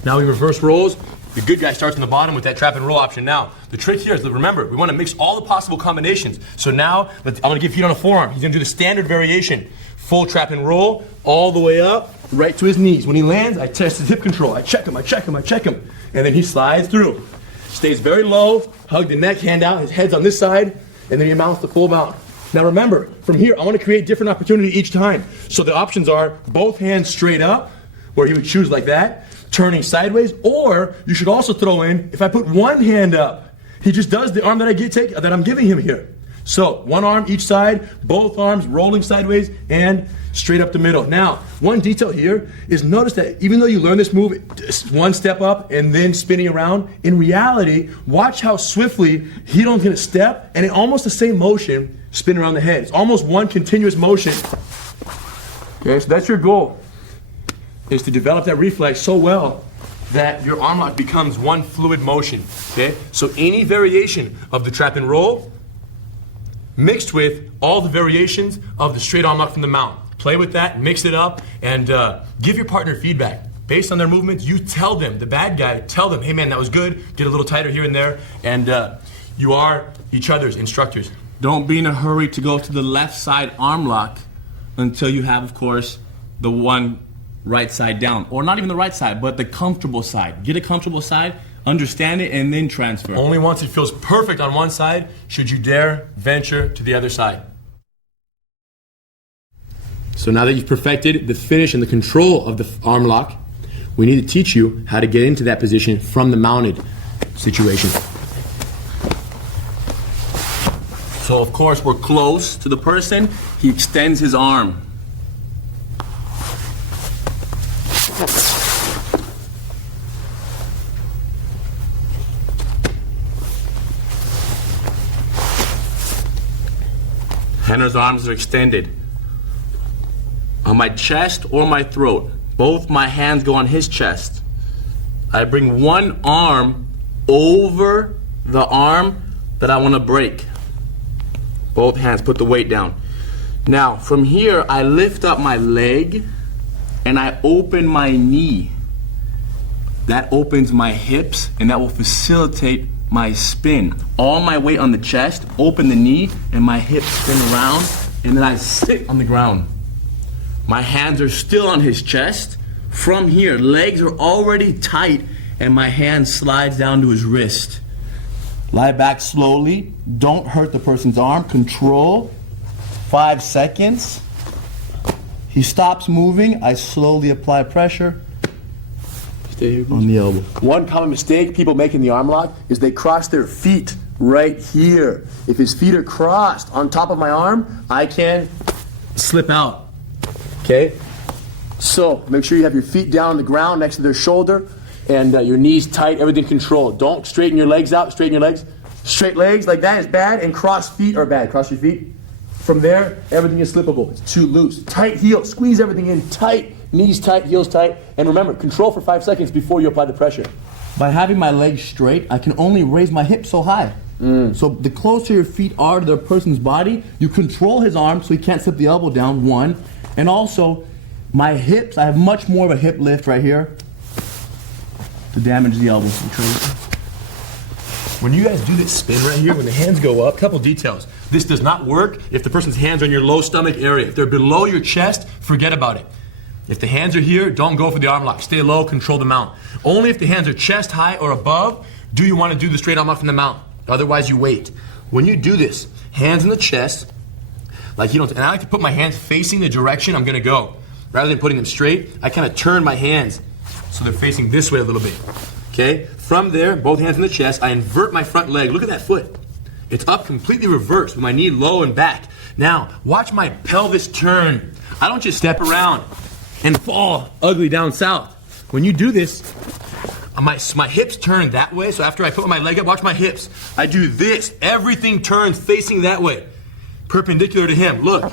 Now we reverse rolls. The good guy starts on the bottom with that trap and roll option. Now, the trick here is, remember, we want to mix all the possible combinations. So now, I'm going to give Hidon a forearm. He's going to do the standard variation. Full trap and roll, all the way up, right to his knees. When he lands, I test his hip control. I check him, I check him, I check him. And then he slides through. Stays very low, hug the neck, hand out, his head's on this side, and then he mounts the full mount. Now remember, from here, I want to create different opportunity each time. So the options are both hands straight up, where he would choose like that, turning sideways, or you should also throw in, if I put one hand up, he just does the arm that that I'm giving him here. So one arm each side, both arms rolling sideways and straight up the middle. Now, one detail here is notice that even though you learn this move, one step up and then spinning around, in reality, watch how swiftly Hidon's gonna step and in almost the same motion, spin around the head. It's almost one continuous motion. Okay, so that's your goal, is to develop that reflex so well that your arm lock becomes one fluid motion. Okay, so any variation of the trap and roll mixed with all the variations of the straight arm lock from the mount. Play with that, mix it up, and give your partner feedback. Based on their movements, you tell them, the bad guy, tell them, hey man, that was good, get a little tighter here and there, and you are each other's instructors. Don't be in a hurry to go to the left side arm lock until you have, of course, the one right side down. Or not even the right side, but the comfortable side. Get a comfortable side, understand it, and then transfer. Only once it feels perfect on one side should you dare venture to the other side. So now that you've perfected the finish and the control of the arm lock, we need to teach you how to get into that position from the mounted situation. So of course we're close to the person, he extends his arm. Henner's arms are extended. On my chest or my throat, both my hands go on his chest. I bring one arm over the arm that I want to break. Both hands, put the weight down. Now, from here, I lift up my leg and I open my knee. That opens my hips and that will facilitate my spin. All my weight on the chest, open the knee, and my hips spin around, and then I sit on the ground. My hands are still on his chest. From here, legs are already tight, and my hand slides down to his wrist. Lie back slowly. Don't hurt the person's arm. Control. 5 seconds. He stops moving. I slowly apply pressure. Stay here on the elbow. One common mistake people make in the arm lock is they cross their feet right here. If his feet are crossed on top of my arm, I can slip out. Okay? So make sure you have your feet down on the ground next to their shoulder and your knees tight, everything controlled. Don't straighten your legs out, straighten your legs. Straight legs like that is bad, and cross feet are bad. Cross your feet. From there, everything is slippable. It's too loose. Tight heel, squeeze everything in tight. Knees tight, heels tight, and remember, control for 5 seconds before you apply the pressure. By having my legs straight, I can only raise my hips so high. So the closer your feet are to the person's body, you control his arm so he can't slip the elbow down, one. And also, my hips, I have much more of a hip lift right here to damage the elbow. When you guys do this spin right here, when the hands go up, couple details. This does not work if the person's hands are in your low stomach area. If they're below your chest, forget about it. If the hands are here, don't go for the arm lock. Stay low, control the mount. Only if the hands are chest high or above do you want to do the straight arm lock from the mount. Otherwise, you wait. When you do this, hands in the chest, like you don't, and I like to put my hands facing the direction I'm going to go. Rather than putting them straight, I kind of turn my hands so they're facing this way a little bit. Okay? From there, both hands in the chest, I invert my front leg. Look at that foot. It's up completely reversed with my knee low and back. Now, watch my pelvis turn. I don't just step around and fall ugly down south. When you do this, my hips turn that way. So after I put my leg up, watch my hips. I do this. Everything turns facing that way, perpendicular to him. Look.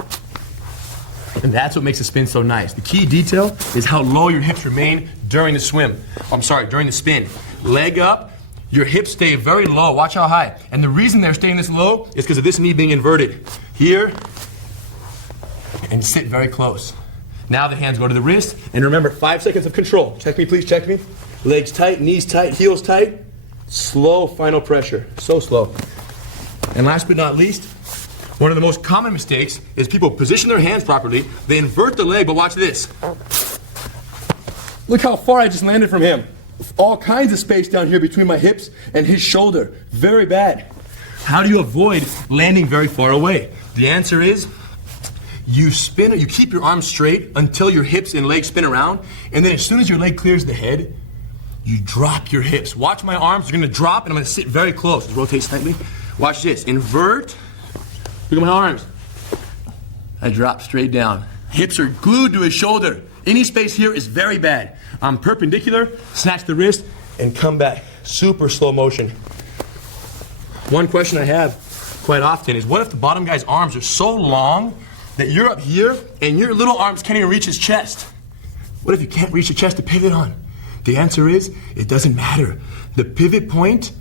And that's what makes the spin so nice. The key detail is how low your hips remain during the during the spin. Leg up, your hips stay very low. Watch how high. And the reason they're staying this low is because of this knee being inverted. Here, and sit very close. Now the hands go to the wrist, and remember, 5 seconds of control. Check me, please, check me. Legs tight, knees tight, heels tight. Slow final pressure, so slow. And last but not least, one of the most common mistakes is people position their hands properly, they invert the leg, but watch this. Look how far I just landed from him. All kinds of space down here between my hips and his shoulder. Very bad. How do you avoid landing very far away? The answer is, you keep your arms straight until your hips and legs spin around, and then as soon as your leg clears the head, you drop your hips. Watch my arms, they're gonna drop, and I'm gonna sit very close. Just rotate slightly. Watch this, invert. Look at my arms. I drop straight down. Hips are glued to his shoulder. Any space here is very bad. I'm perpendicular, snatch the wrist, and come back. Super slow motion. One question I have quite often is, what if the bottom guy's arms are so long that you're up here and your little arms can't even reach his chest? What if you can't reach the chest to pivot on? The answer is, it doesn't matter. The pivot point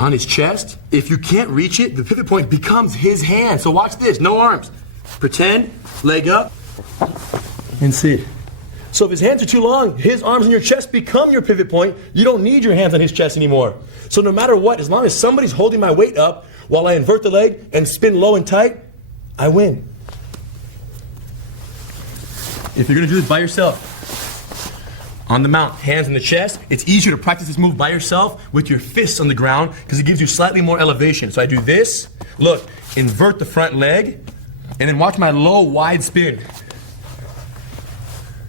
on his chest, if you can't reach it, the pivot point becomes his hand. So watch this, no arms. Pretend, leg up, and sit. So if his hands are too long, his arms in your chest become your pivot point. You don't need your hands on his chest anymore. So no matter what, as long as somebody's holding my weight up while I invert the leg and spin low and tight, I win. If you're gonna do this by yourself, on the mount, hands on the chest, it's easier to practice this move by yourself with your fists on the ground because it gives you slightly more elevation. So I do this, look, invert the front leg, and then watch my low, wide spin.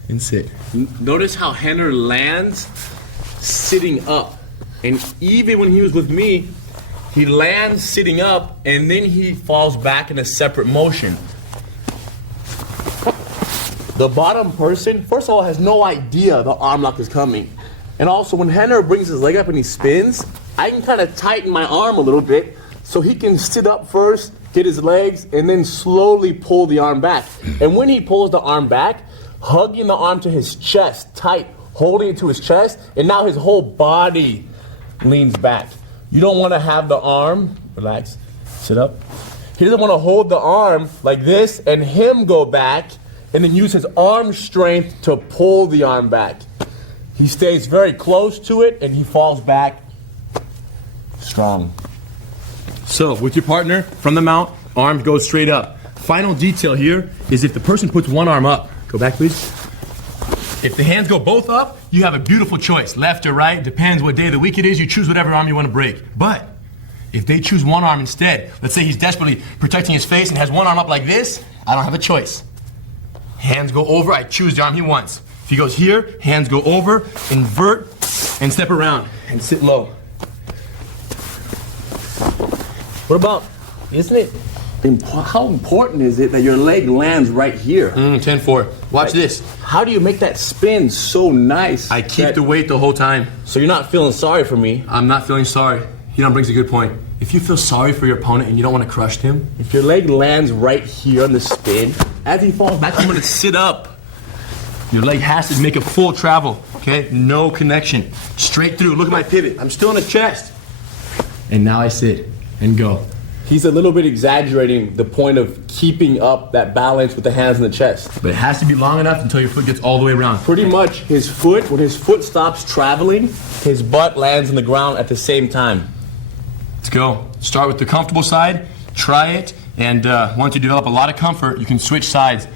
And sit. Notice how Henner lands sitting up. And even when he was with me, he lands sitting up and then he falls back in a separate motion. The bottom person, first of all, has no idea the arm lock is coming. And also, when Henner brings his leg up and he spins, I can kind of tighten my arm a little bit so he can sit up first, get his legs, and then slowly pull the arm back. And when he pulls the arm back, hugging the arm to his chest, tight, holding it to his chest, and now his whole body leans back. You don't want to have the arm, relax, sit up. He doesn't want to hold the arm like this and him go back and then use his arm strength to pull the arm back. He stays very close to it and he falls back strong. So with your partner, from the mount, arms go straight up. Final detail here is if the person puts one arm up, go back please. If the hands go both up, you have a beautiful choice. Left or right, depends what day of the week it is, you choose whatever arm you want to break. But if they choose one arm instead, let's say he's desperately protecting his face and has one arm up like this, I don't have a choice. Hands go over, I choose the arm he wants. If he goes here, hands go over, invert, and step around, and sit low. What about, isn't it? How important is it that your leg lands right here? 10-4. Watch this. How do you make that spin so nice? I keep the weight the whole time. So you're not feeling sorry for me? I'm not feeling sorry. He brings a good point. If you feel sorry for your opponent and you don't want to crush him, if your leg lands right here on the spin, as he falls back, I'm going to sit up. Your leg has to make a full travel, okay? No connection. Straight through. Look at my pivot. I'm still in the chest. And now I sit and go. He's a little bit exaggerating the point of keeping up that balance with the hands in the chest. But it has to be long enough until your foot gets all the way around. Pretty much his foot, when his foot stops traveling, his butt lands on the ground at the same time. Let's go. Start with the comfortable side, try it, and once you develop a lot of comfort, you can switch sides.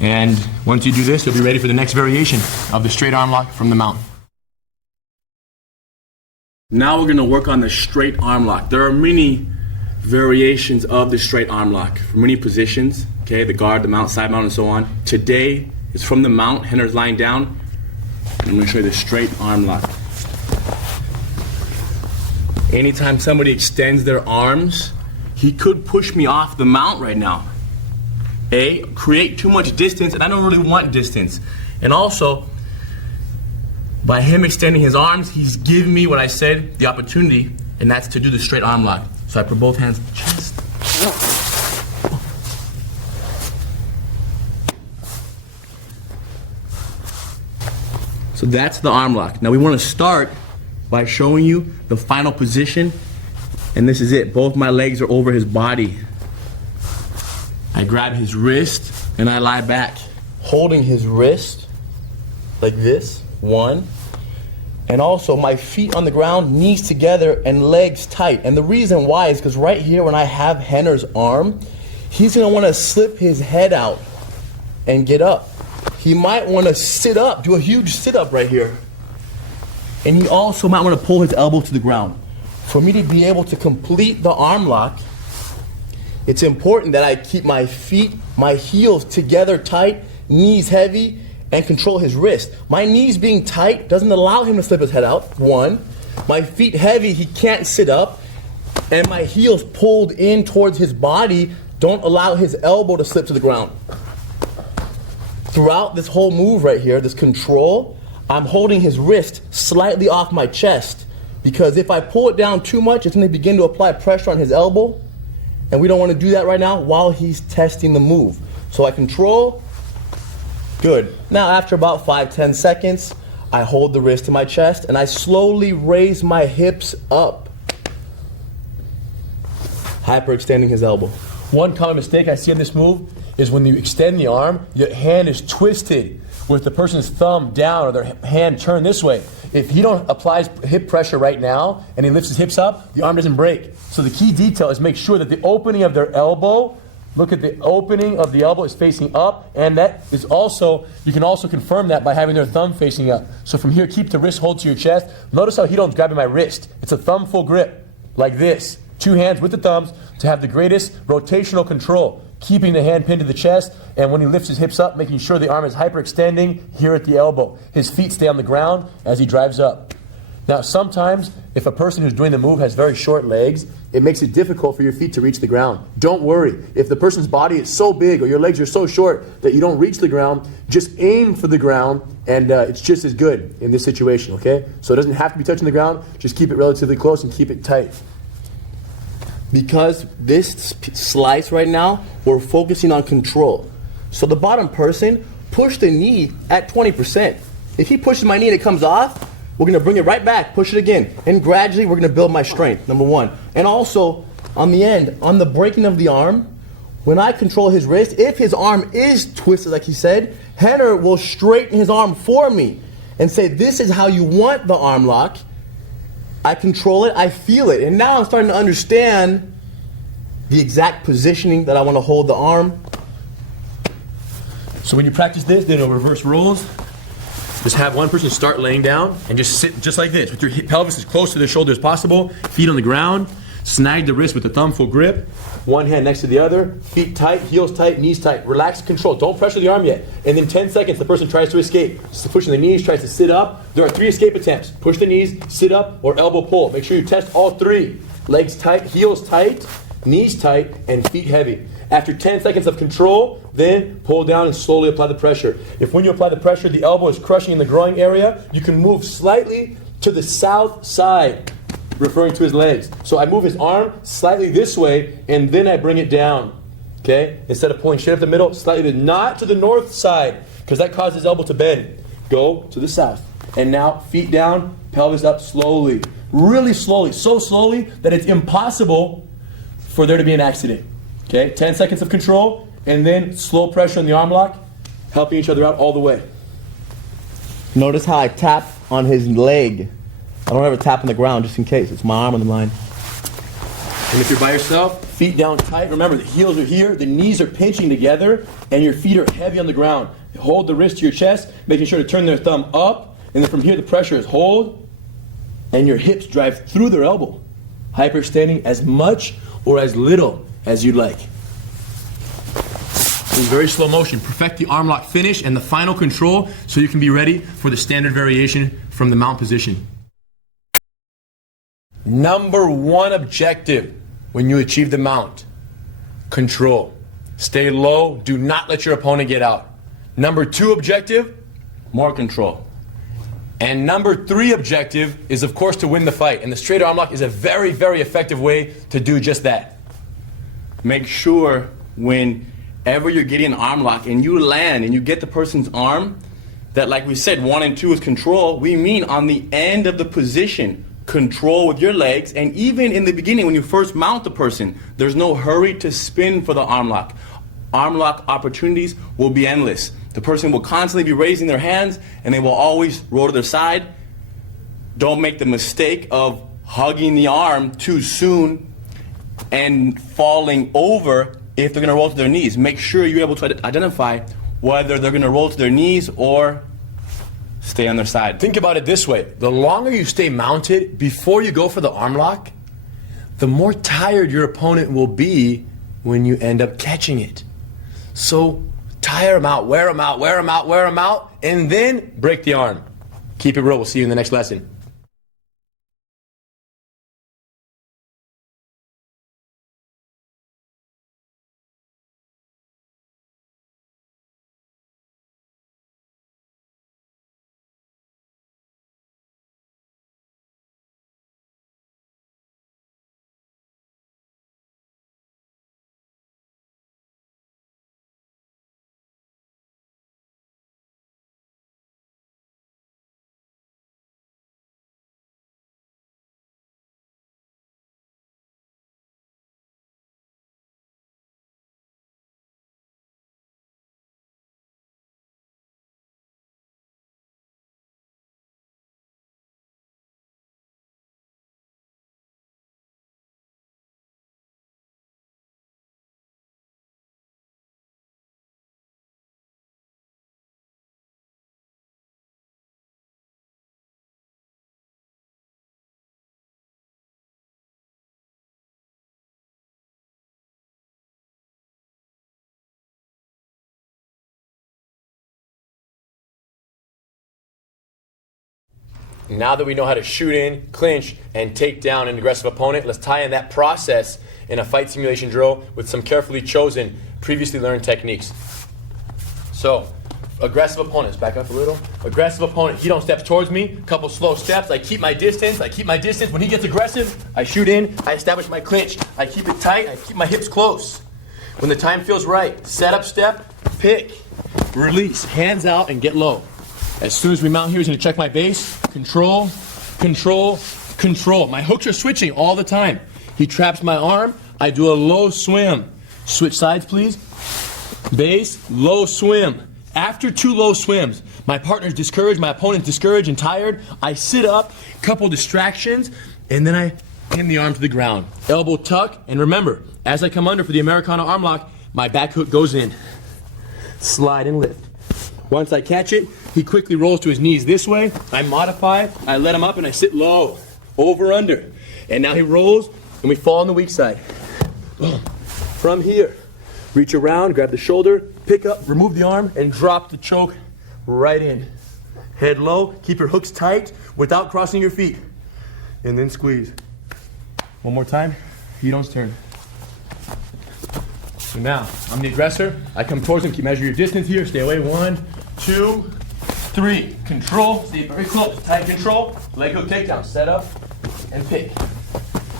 And once you do this, you'll be ready for the next variation of the straight arm lock from the mount. Now we're going to work on the straight arm lock. There are many variations of the straight arm lock for many positions, okay, the guard, the mount, side mount, and so on. Today is from the mount, Henner's lying down, and I'm going to show you the straight arm lock. Anytime somebody extends their arms, he could push me off the mount right now. Create too much distance, and I don't really want distance. And also, by him extending his arms, he's giving me what I said, the opportunity, and that's to do the straight arm lock. So I put both hands on the chest. So that's the arm lock. Now we want to start by showing you the final position, and this is it. Both my legs are over his body. I grab his wrist and I lie back, holding his wrist like this, one. And also my feet on the ground, knees together, and legs tight. And the reason why is because right here when I have Henner's arm, he's gonna wanna slip his head out and get up. He might wanna sit up, do a huge sit up right here. And he also might wanna pull his elbow to the ground. For me to be able to complete the arm lock, it's important that I keep my feet, my heels together tight, knees heavy, and control his wrist. My knees being tight doesn't allow him to slip his head out, one. My feet heavy, he can't sit up. And my heels pulled in towards his body don't allow his elbow to slip to the ground. Throughout this whole move right here, this control, I'm holding his wrist slightly off my chest because if I pull it down too much, it's gonna begin to apply pressure on his elbow, and we don't wanna do that right now while he's testing the move. So I control. Good. Now after about 5-10 seconds, I hold the wrist to my chest and I slowly raise my hips up, hyperextending his elbow. One common mistake I see in this move is when you extend the arm, your hand is twisted with the person's thumb down or their hand turned this way. If he don't apply hip pressure right now and he lifts his hips up, the arm doesn't break. So the key detail is make sure that the opening of their elbow, look at the opening of the elbow is facing up, and that is also, you can also confirm that by having their thumb facing up. So from here, keep the wrist hold to your chest. Notice how he don't grab my wrist. It's a thumb full grip, like this. 2 hands with the thumbs to have the greatest rotational control, keeping the hand pinned to the chest, and when he lifts his hips up, making sure the arm is hyperextending here at the elbow. His feet stay on the ground as he drives up. Now, sometimes, if a person who's doing the move has very short legs, it makes it difficult for your feet to reach the ground. Don't worry. If the person's body is so big or your legs are so short that you don't reach the ground, just aim for the ground, and it's just as good in this situation, okay? So it doesn't have to be touching the ground. Just keep it relatively close and keep it tight. Because this slice right now, we're focusing on control. So the bottom person, push the knee at 20%. If he pushes my knee and it comes off, we're gonna bring it right back, push it again. And gradually, we're gonna build my strength, number one. And also, on the end, on the breaking of the arm, when I control his wrist, if his arm is twisted like he said, Henner will straighten his arm for me and say, this is how you want the arm lock. I control it, I feel it, and now I'm starting to understand the exact positioning that I want to hold the arm. So when you practice this, then it'll reverse roles. Just have one person start laying down and just sit just like this, with your pelvis as close to the shoulder as possible, feet on the ground, snag the wrist with the thumb full grip, one hand next to the other, feet tight, heels tight, knees tight. Relax, control. Don't pressure the arm yet. And then 10 seconds, the person tries to escape. Just pushing the knees, tries to sit up. There are 3 escape attempts. Push the knees, sit up, or elbow pull. Make sure you test all 3. Legs tight, heels tight, knees tight, and feet heavy. After 10 seconds of control, then pull down and slowly apply the pressure. If when you apply the pressure, the elbow is crushing in the groin area, you can move slightly to the south side, referring to his legs. So I move his arm slightly this way, and then I bring it down. Okay? Instead of pulling straight up the middle, slightly not to the north side, because that causes his elbow to bend. Go to the south. And now, feet down, pelvis up slowly. Really slowly. So slowly that it's impossible for there to be an accident. Okay? 10 seconds of control, and then slow pressure on the arm lock, helping each other out all the way. Notice how I tap on his leg. I don't ever tap on the ground just in case. It's my arm on the line. And if you're by yourself, feet down tight. Remember, the heels are here, the knees are pinching together, and your feet are heavy on the ground. Hold the wrist to your chest, making sure to turn their thumb up, and then from here the pressure is hold, and your hips drive through their elbow. Hyperextending as much or as little as you'd like. This is very slow motion. Perfect the arm lock finish and the final control so you can be ready for the standard variation from the mount position. Number 1 objective when you achieve the mount: control. Stay low. Do not let your opponent get out. Number 2 objective: More control. and number 3 objective is, of course, to win the fight. And the straight arm lock is a very, very effective way to do just that. Make sure whenever you're getting an arm lock and you land and you get the person's arm, that, like we said, 1 and 2 is control. We mean on the end of the position, control with your legs. And even in the beginning, when you first mount the person, there's no hurry to spin for the arm lock. Arm lock opportunities will be endless. The person will constantly be raising their hands and they will always roll to their side. Don't make the mistake of hugging the arm too soon and falling over if they're going to roll to their knees. Make sure you're able to identify whether they're going to roll to their knees or stay on their side. Think about it this way. The longer you stay mounted before you go for the arm lock, the more tired your opponent will be when you end up catching it. So tire them out, wear them out, wear them out, wear them out, and then break the arm. Keep it real. We'll see you in the next lesson. Now that we know how to shoot in, clinch, and take down an aggressive opponent, let's tie in that process in a fight simulation drill with some carefully chosen, previously learned techniques. So, aggressive opponents, back up a little. Aggressive opponent, he don't steps towards me, couple slow steps, I keep my distance. When he gets aggressive, I shoot in, I establish my clinch. I keep it tight, I keep my hips close. When the time feels right, set up step, pick, release, hands out, and get low. As soon as we mount here, he's gonna check my base. Control, control, control. My hooks are switching all the time. He traps my arm, I do a low swim. Switch sides, please. Base, low swim. After 2 low swims, my partner's discouraged, my opponent's discouraged and tired. I sit up, couple distractions, and then I pin the arm to the ground. Elbow tuck, and remember, as I come under for the Americana arm lock, my back hook goes in. Slide and lift. Once I catch it, he quickly rolls to his knees this way. I modify, I let him up, and I sit low, over, under. And now he rolls, and we fall on the weak side. Boom. From here, reach around, grab the shoulder, pick up, remove the arm, and drop the choke right in. Head low, keep your hooks tight without crossing your feet. And then squeeze. One more time, Hidon's turn. So now, I'm the aggressor. I come towards him, keep measure your distance here, stay away. 1, 2, 3. Control, stay very close, tight control. Leg hook takedown, set up, and pick.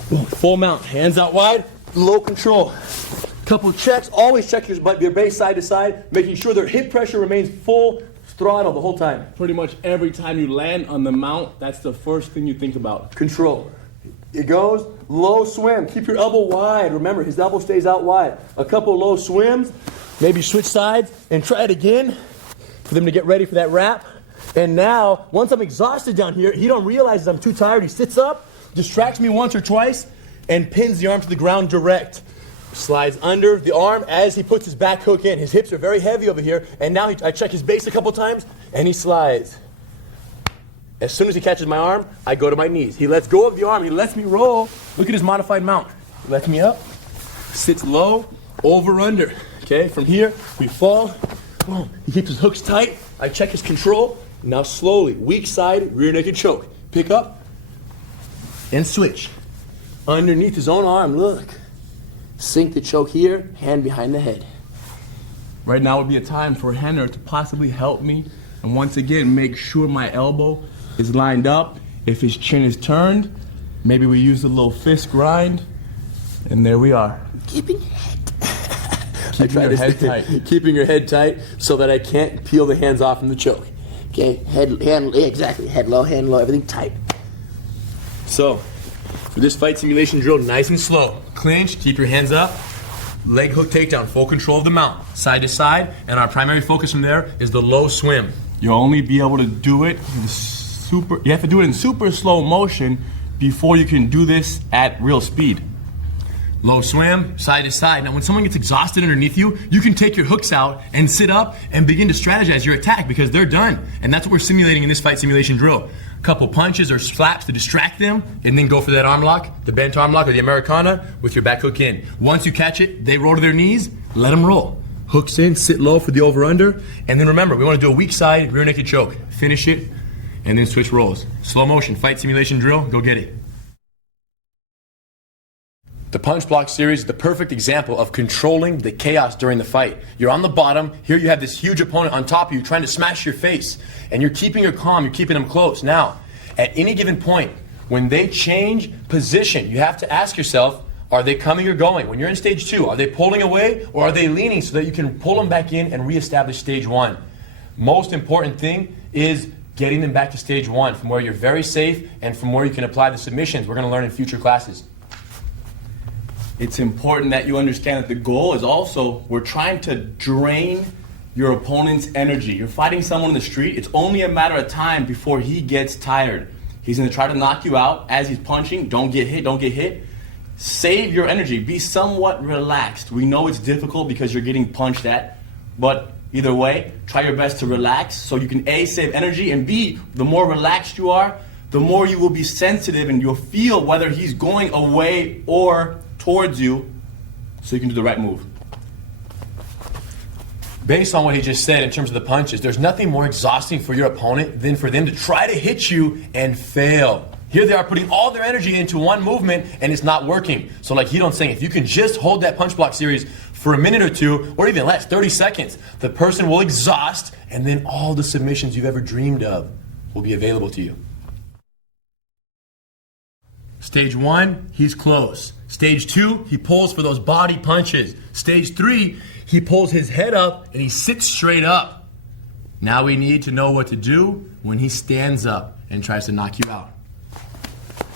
Boom. Full mount, hands out wide, low control. Couple checks, always check your base side to side, making sure their hip pressure remains full throttle the whole time. Pretty much every time you land on the mount, that's the first thing you think about. Control. It goes, low swim, keep your elbow wide. Remember, his elbow stays out wide. A couple low swims, maybe switch sides, and try it again for them to get ready for that wrap. And now, once I'm exhausted down here, he don't realize I'm too tired. He sits up, distracts me once or twice, and pins the arm to the ground direct. Slides under the arm as he puts his back hook in. His hips are very heavy over here, and now I check his base a couple times, and he slides. As soon as he catches my arm, I go to my knees. He lets go of the arm, he lets me roll. Look at his modified mount. He lets me up, sits low, over, under. Okay, from here, we fall. Boom. He keeps his hooks tight. I check his control. Now slowly, weak side, rear naked choke. Pick up, and switch. Underneath his own arm, look. Sink the choke here, hand behind the head. Right now would be a time for Henner to possibly help me, and once again, make sure my elbow is lined up. If his chin is turned, maybe we use a little fist grind, and there we are. Keeping head. Keeping your head tight. Keeping your head tight so that I can't peel the hands off from the choke. Okay, hand, exactly. Head low, everything tight. So, for this fight simulation drill, nice and slow. Clinch, keep your hands up. Leg hook takedown, full control of the mount. Side to side, and our primary focus from there is the low swim. You'll only be able to do it you have to do it in super slow motion before you can do this at real speed. Low swim, side to side. Now when someone gets exhausted underneath you, you can take your hooks out and sit up and begin to strategize your attack because they're done. And that's what we're simulating in this fight simulation drill. A couple punches or slaps to distract them, and then go for that arm lock, the bent arm lock or the Americana with your back hook in. Once you catch it, they roll to their knees, let them roll. Hooks in, sit low for the over-under, and then remember, we want to do a weak side, rear naked choke. Finish it, and then switch rolls. Slow motion, fight simulation drill, go get it. The punch block series is the perfect example of controlling the chaos during the fight. You're on the bottom, here you have this huge opponent on top of you trying to smash your face, and you're keeping your calm, you're keeping them close. Now, at any given point, when they change position, you have to ask yourself, are they coming or going? When you're in stage 2, are they pulling away or are they leaning so that you can pull them back in and reestablish stage 1? Most important thing is getting them back to stage 1 from where you're very safe and from where you can apply the submissions we're going to learn in future classes. It's important that you understand that the goal is also, we're trying to drain your opponent's energy. You're fighting someone in the street, it's only a matter of time before he gets tired. He's gonna try to knock you out as he's punching. Don't get hit. Save your energy, be somewhat relaxed. We know it's difficult because you're getting punched at, but either way, try your best to relax so you can A, save energy, and B, the more relaxed you are, the more you will be sensitive and you'll feel whether he's going away or towards you so you can do the right move. based on what he just said in terms of the punches, there's nothing more exhausting for your opponent than for them to try to hit you and fail. Here they are putting all their energy into one movement and it's not working. So like Hidon's saying, if you can just hold that punch block series for a minute or two, or even less, 30 seconds, the person will exhaust and then all the submissions you've ever dreamed of will be available to you. Stage 1, he's close. Stage 2, he pulls for those body punches. Stage 3, he pulls his head up and he sits straight up. Now we need to know what to do when he stands up and tries to knock you out.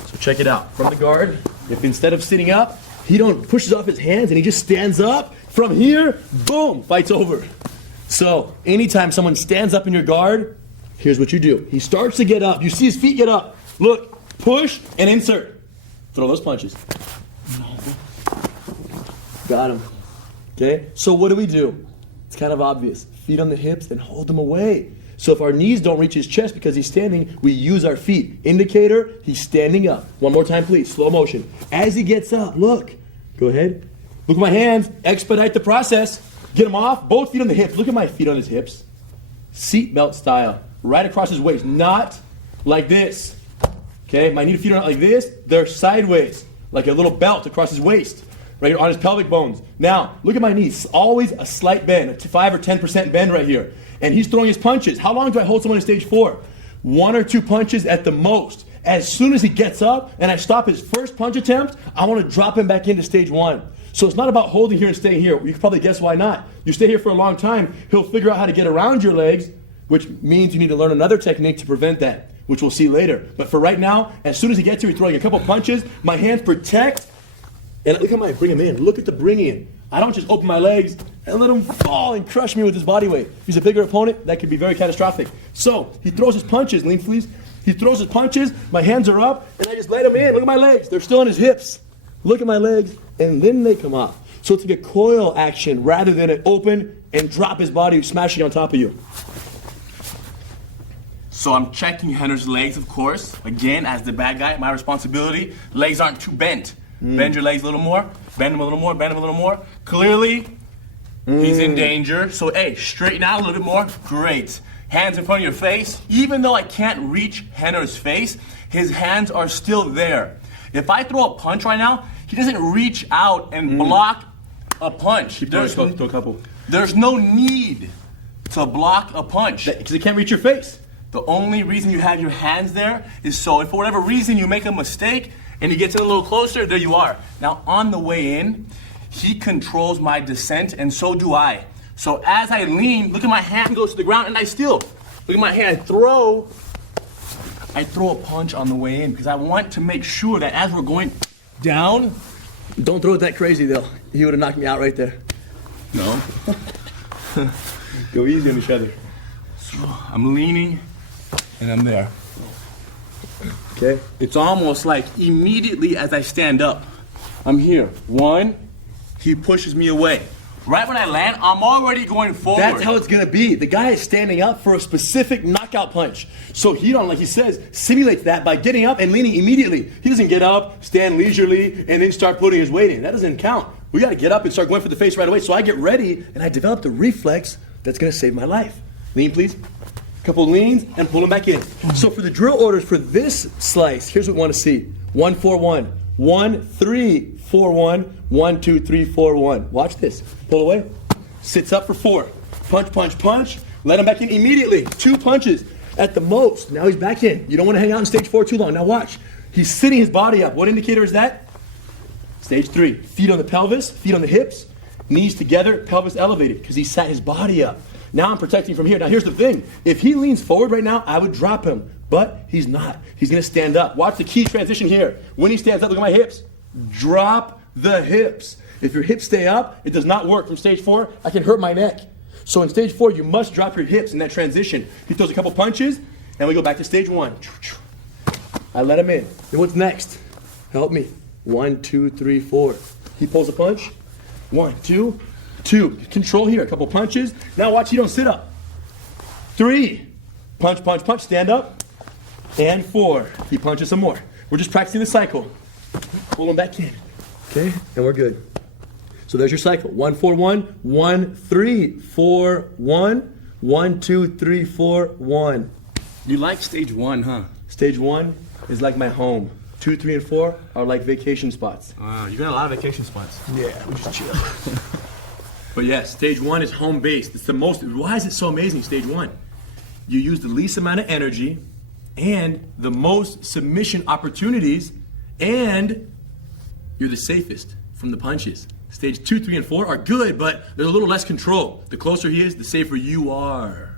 So check it out. From the guard, if instead of sitting up, Hidon pushes off his hands and he just stands up, from here, boom, fight's over. So anytime someone stands up in your guard, here's what you do. He starts to get up. You see his feet get up. Look, push and insert. Throw those punches. Got him. Okay, so what do? It's kind of obvious. Feet on the hips and hold them away. So if our knees don't reach his chest because he's standing, we use our feet. Indicator, he's standing up. One more time, please. Slow motion. As he gets up, look. Go ahead. Look at my hands. Expedite the process. Get him off. Both feet on the hips. Look at my feet on his hips. Seatbelt style. Right across his waist. Not like this. Okay, my feet are not like this. They're sideways. Like a little belt across his waist. Right here on his pelvic bones. Now, look at my knees. Always a slight bend. A 5 or 10% bend right here. And he's throwing his punches. How long do I hold someone in stage 4? 1 or 2 punches at the most. As soon as he gets up and I stop his first punch attempt, I want to drop him back into stage 1. So it's not about holding here and staying here. You can probably guess why not. You stay here for a long time, he'll figure out how to get around your legs, which means you need to learn another technique to prevent that, which we'll see later. But for right now, as soon as he gets here, he's throwing a couple punches, my hands protect, and look at my bring him in. Look at the bringing in. I don't just open my legs and let him fall and crush me with his body weight. If he's a bigger opponent, that could be very catastrophic. So he throws his punches, lean please. He throws his punches, my hands are up, and I just let him in. Look at my legs. They're still on his hips. Look at my legs, and then they come off. So it's like a coil action rather than an open and drop his body smashing on top of you. So I'm checking Henner's legs, of course. Again, as the bad guy, my responsibility. Legs aren't too bent. Bend your legs a little more. Bend them a little more. Bend them a little more. Clearly, he's in danger. So, hey, straighten out a little bit more. Great. Hands in front of your face. Even though I can't reach Henner's face, his hands are still there. If I throw a punch right now, he doesn't reach out and block a punch. There's no need to block a punch. Because he can't reach your face. The only reason you have your hands there is so if for whatever reason you make a mistake and he gets in a little closer, there you are. Now on the way in, he controls my descent and so do I. So as I lean, look at my hand goes to the ground and I still, look at my hand, I throw a punch on the way in because I want to make sure that as we're going down. Don't throw it that crazy though. He would have knocked me out right there. No. Go easy on each other. So I'm leaning and I'm there. Okay. It's almost like immediately as I stand up, I'm here. 1, he pushes me away. Right when I land, I'm already going forward. That's how it's going to be. The guy is standing up for a specific knockout punch. So Hidon, like he says, simulates that by getting up and leaning immediately. He doesn't get up, stand leisurely, and then start putting his weight in. That doesn't count. We got to get up and start going for the face right away. So I get ready, and I develop the reflex that's going to save my life. Lean, please. Couple leans, and pull them back in. So for the drill orders for this slice, here's what we want to see. 1, 4, 1. 1, 3, 4, 1. 1, 2, 3, 4, 1. Watch this. Pull away. Sits up for 4. Punch, punch, punch. Let him back in immediately. 2 punches at the most. Now he's back in. You don't want to hang out in stage 4 too long. Now watch. He's sitting his body up. What indicator is that? Stage 3. Feet on the pelvis, feet on the hips, knees together, pelvis elevated because he sat his body up. Now I'm protecting from here. Now here's the thing. If he leans forward right now, I would drop him. But he's not. He's going to stand up. Watch the key transition here. When he stands up, look at my hips. Drop the hips. If your hips stay up, it does not work. From stage 4, I can hurt my neck. So in stage 4, you must drop your hips in that transition. He throws a couple punches, and we go back to stage 1. I let him in. Then what's next? Help me. 1, 2, 3, 4. He pulls a punch. 1, 2, 2. Control here. A couple punches. Now watch, you don't sit up. 3. Punch, punch, punch. Stand up. And 4. He punches some more. We're just practicing the cycle. Pull him back in. Okay? And we're good. So there's your cycle. 1, 4, 1, 1, 3, 4, 1, 1, 2, 3, 4, 1. You like stage 1, huh? Stage 1 is like my home. 2, 3, and 4 are like vacation spots. Wow, you got a lot of vacation spots. Yeah, we just chill. But yeah, stage 1 is home based. It's the most. Why is it so amazing? Stage 1, you use the least amount of energy, and the most submission opportunities, and you're the safest from the punches. Stage 2, 3, and 4 are good, but there's a little less control. The closer he is, the safer you are.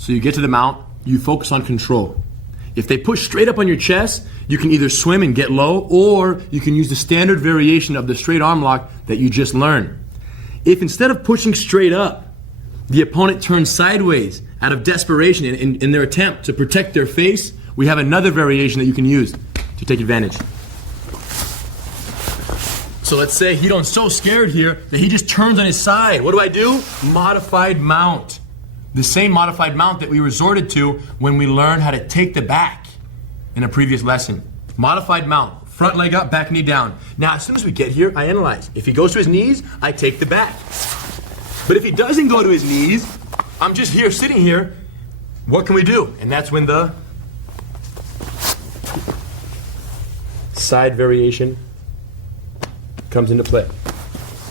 So you get to the mount, you focus on control. If they push straight up on your chest, you can either swim and get low, or you can use the standard variation of the straight arm lock that you just learned. If instead of pushing straight up, the opponent turns sideways out of desperation in their attempt to protect their face, we have another variation that you can use to take advantage. So let's say Hidon's so scared here that he just turns on his side. What do? Modified mount. The same modified mount that we resorted to when we learned how to take the back in a previous lesson. Modified mount, front leg up, back knee down. Now, as soon as we get here, I analyze. If he goes to his knees, I take the back. But if he doesn't go to his knees, I'm just here, sitting here. What can we do? And that's when the side variation comes into play.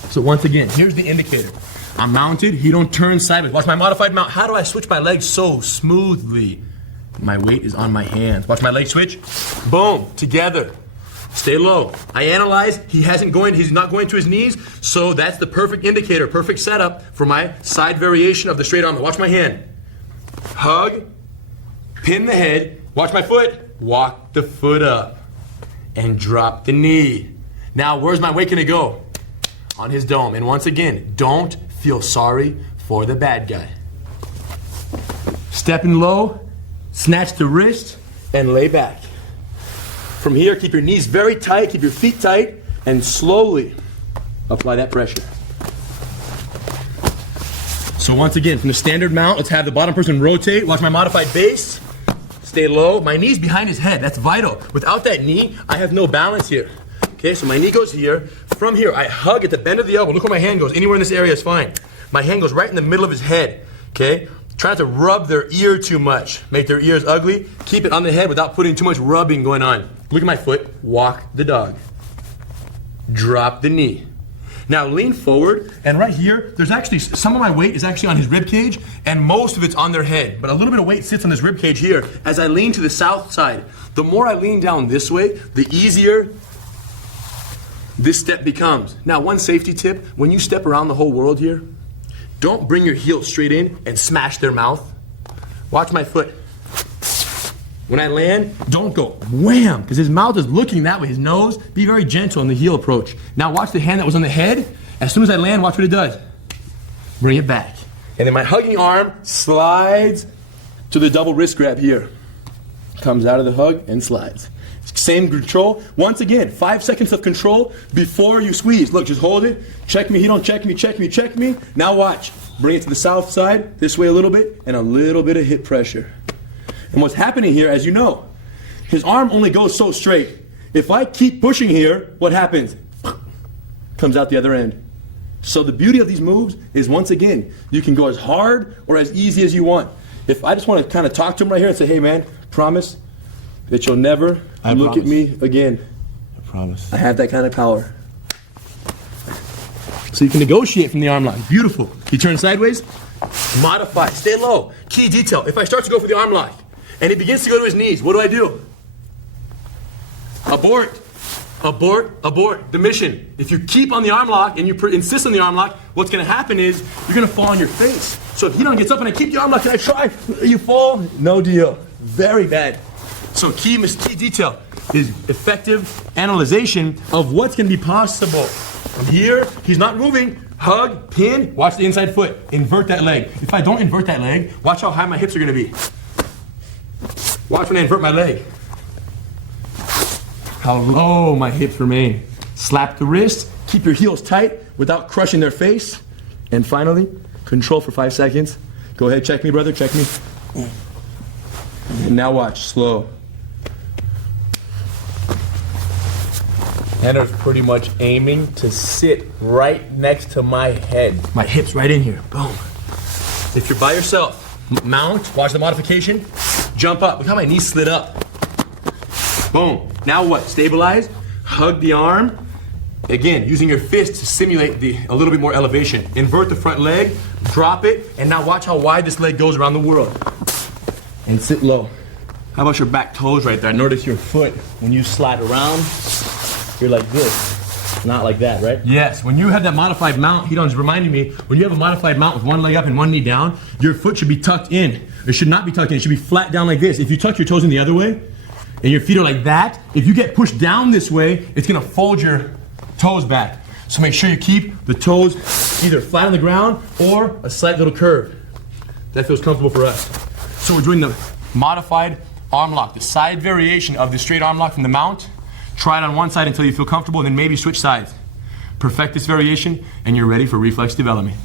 So once again, here's the indicator. I'm mounted, he don't turn sideways. Watch my modified mount. How do I switch my legs so smoothly? My weight is on my hands. Watch my leg switch. Boom, together. Stay low. I analyze, he's not going to his knees, so that's the perfect indicator, perfect setup for my side variation of the straight arm. Watch my hand. Hug, pin the head, watch my foot, walk the foot up, and drop the knee. Now, where's my weight gonna go? On his dome. And once again, don't feel sorry for the bad guy. Stepping low, snatch the wrist, and lay back. From here, keep your knees very tight, keep your feet tight, and slowly apply that pressure. So once again, from the standard mount, let's have the bottom person rotate. Watch my modified base. Stay low. My knee's behind his head. That's vital. Without that knee, I have no balance here. Okay, so my knee goes here. From here, I hug at the bend of the elbow. Look where my hand goes. Anywhere in this area is fine. My hand goes right in the middle of his head. Okay? Try not to rub their ear too much. Make their ears ugly. Keep it on the head without putting too much rubbing going on. Look at my foot. Walk the dog. Drop the knee. Now lean forward, and right here, there's actually, some of my weight is actually on his rib cage, and most of it's on their head. But a little bit of weight sits on this rib cage here as I lean to the south side. The more I lean down this way, the easier this step becomes. Now, one safety tip, when you step around the whole world here, don't bring your heel straight in and smash their mouth. Watch my foot. When I land, don't go wham, because his mouth is looking that way, his nose. Be very gentle in the heel approach. Now watch the hand that was on the head. As soon as I land, watch what it does. Bring it back. And then my hugging arm slides to the double wrist grab here. Comes out of the hug and slides. Same control. Once again, 5 seconds of control before you squeeze. Look, just hold it. Check me, he don't check me, check me, check me. Now watch. Bring it to the south side, this way a little bit, and a little bit of hip pressure. And what's happening here, as you know, his arm only goes so straight. If I keep pushing here, what happens? Comes out the other end. So the beauty of these moves is, once again, you can go as hard or as easy as you want. If I just want to kind of talk to him right here and say, hey man, promise that you'll never look at me again. I promise. I have that kind of power. So you can negotiate from the arm lock. Beautiful. You turn sideways, modify, stay low. Key detail, if I start to go for the arm lock and he begins to go to his knees, what do? Abort. Abort, abort the mission. If you keep on the arm lock and you insist on the arm lock, what's going to happen is you're going to fall on your face. So if he don't gets up and I keep the arm lock and I try, you fall, no deal. Very bad. So key detail is effective analyzation of what's going to be possible. From here, he's not moving. Hug, pin, watch the inside foot. Invert that leg. If I don't invert that leg, watch how high my hips are going to be. Watch when I invert my leg. How low my hips remain. Slap the wrist, keep your heels tight without crushing their face. And finally, control for 5 seconds. Go ahead, check me, brother, check me. And now watch, slow. Henner's pretty much aiming to sit right next to my head. My hips right in here, boom. If you're by yourself, mount, watch the modification, jump up. Look how my knees slid up. Boom. Now what? Stabilize, hug the arm. Again, using your fist to simulate a little bit more elevation. Invert the front leg, drop it, and now watch how wide this leg goes around the world. And sit low. How about your back toes right there? Notice your foot, when you slide around, you're like this, not like that, right? Yes, when you have that modified mount, Hidon's reminding me, when you have a modified mount with one leg up and one knee down, your foot should be tucked in. It should not be tucked in, it should be flat down like this. If you tuck your toes in the other way, and your feet are like that, if you get pushed down this way, it's gonna fold your toes back. So make sure you keep the toes either flat on the ground or a slight little curve. That feels comfortable for us. So we're doing the modified arm lock, the side variation of the straight arm lock from the mount. Try it on one side until you feel comfortable, and then maybe switch sides. Perfect this variation, and you're ready for reflex development.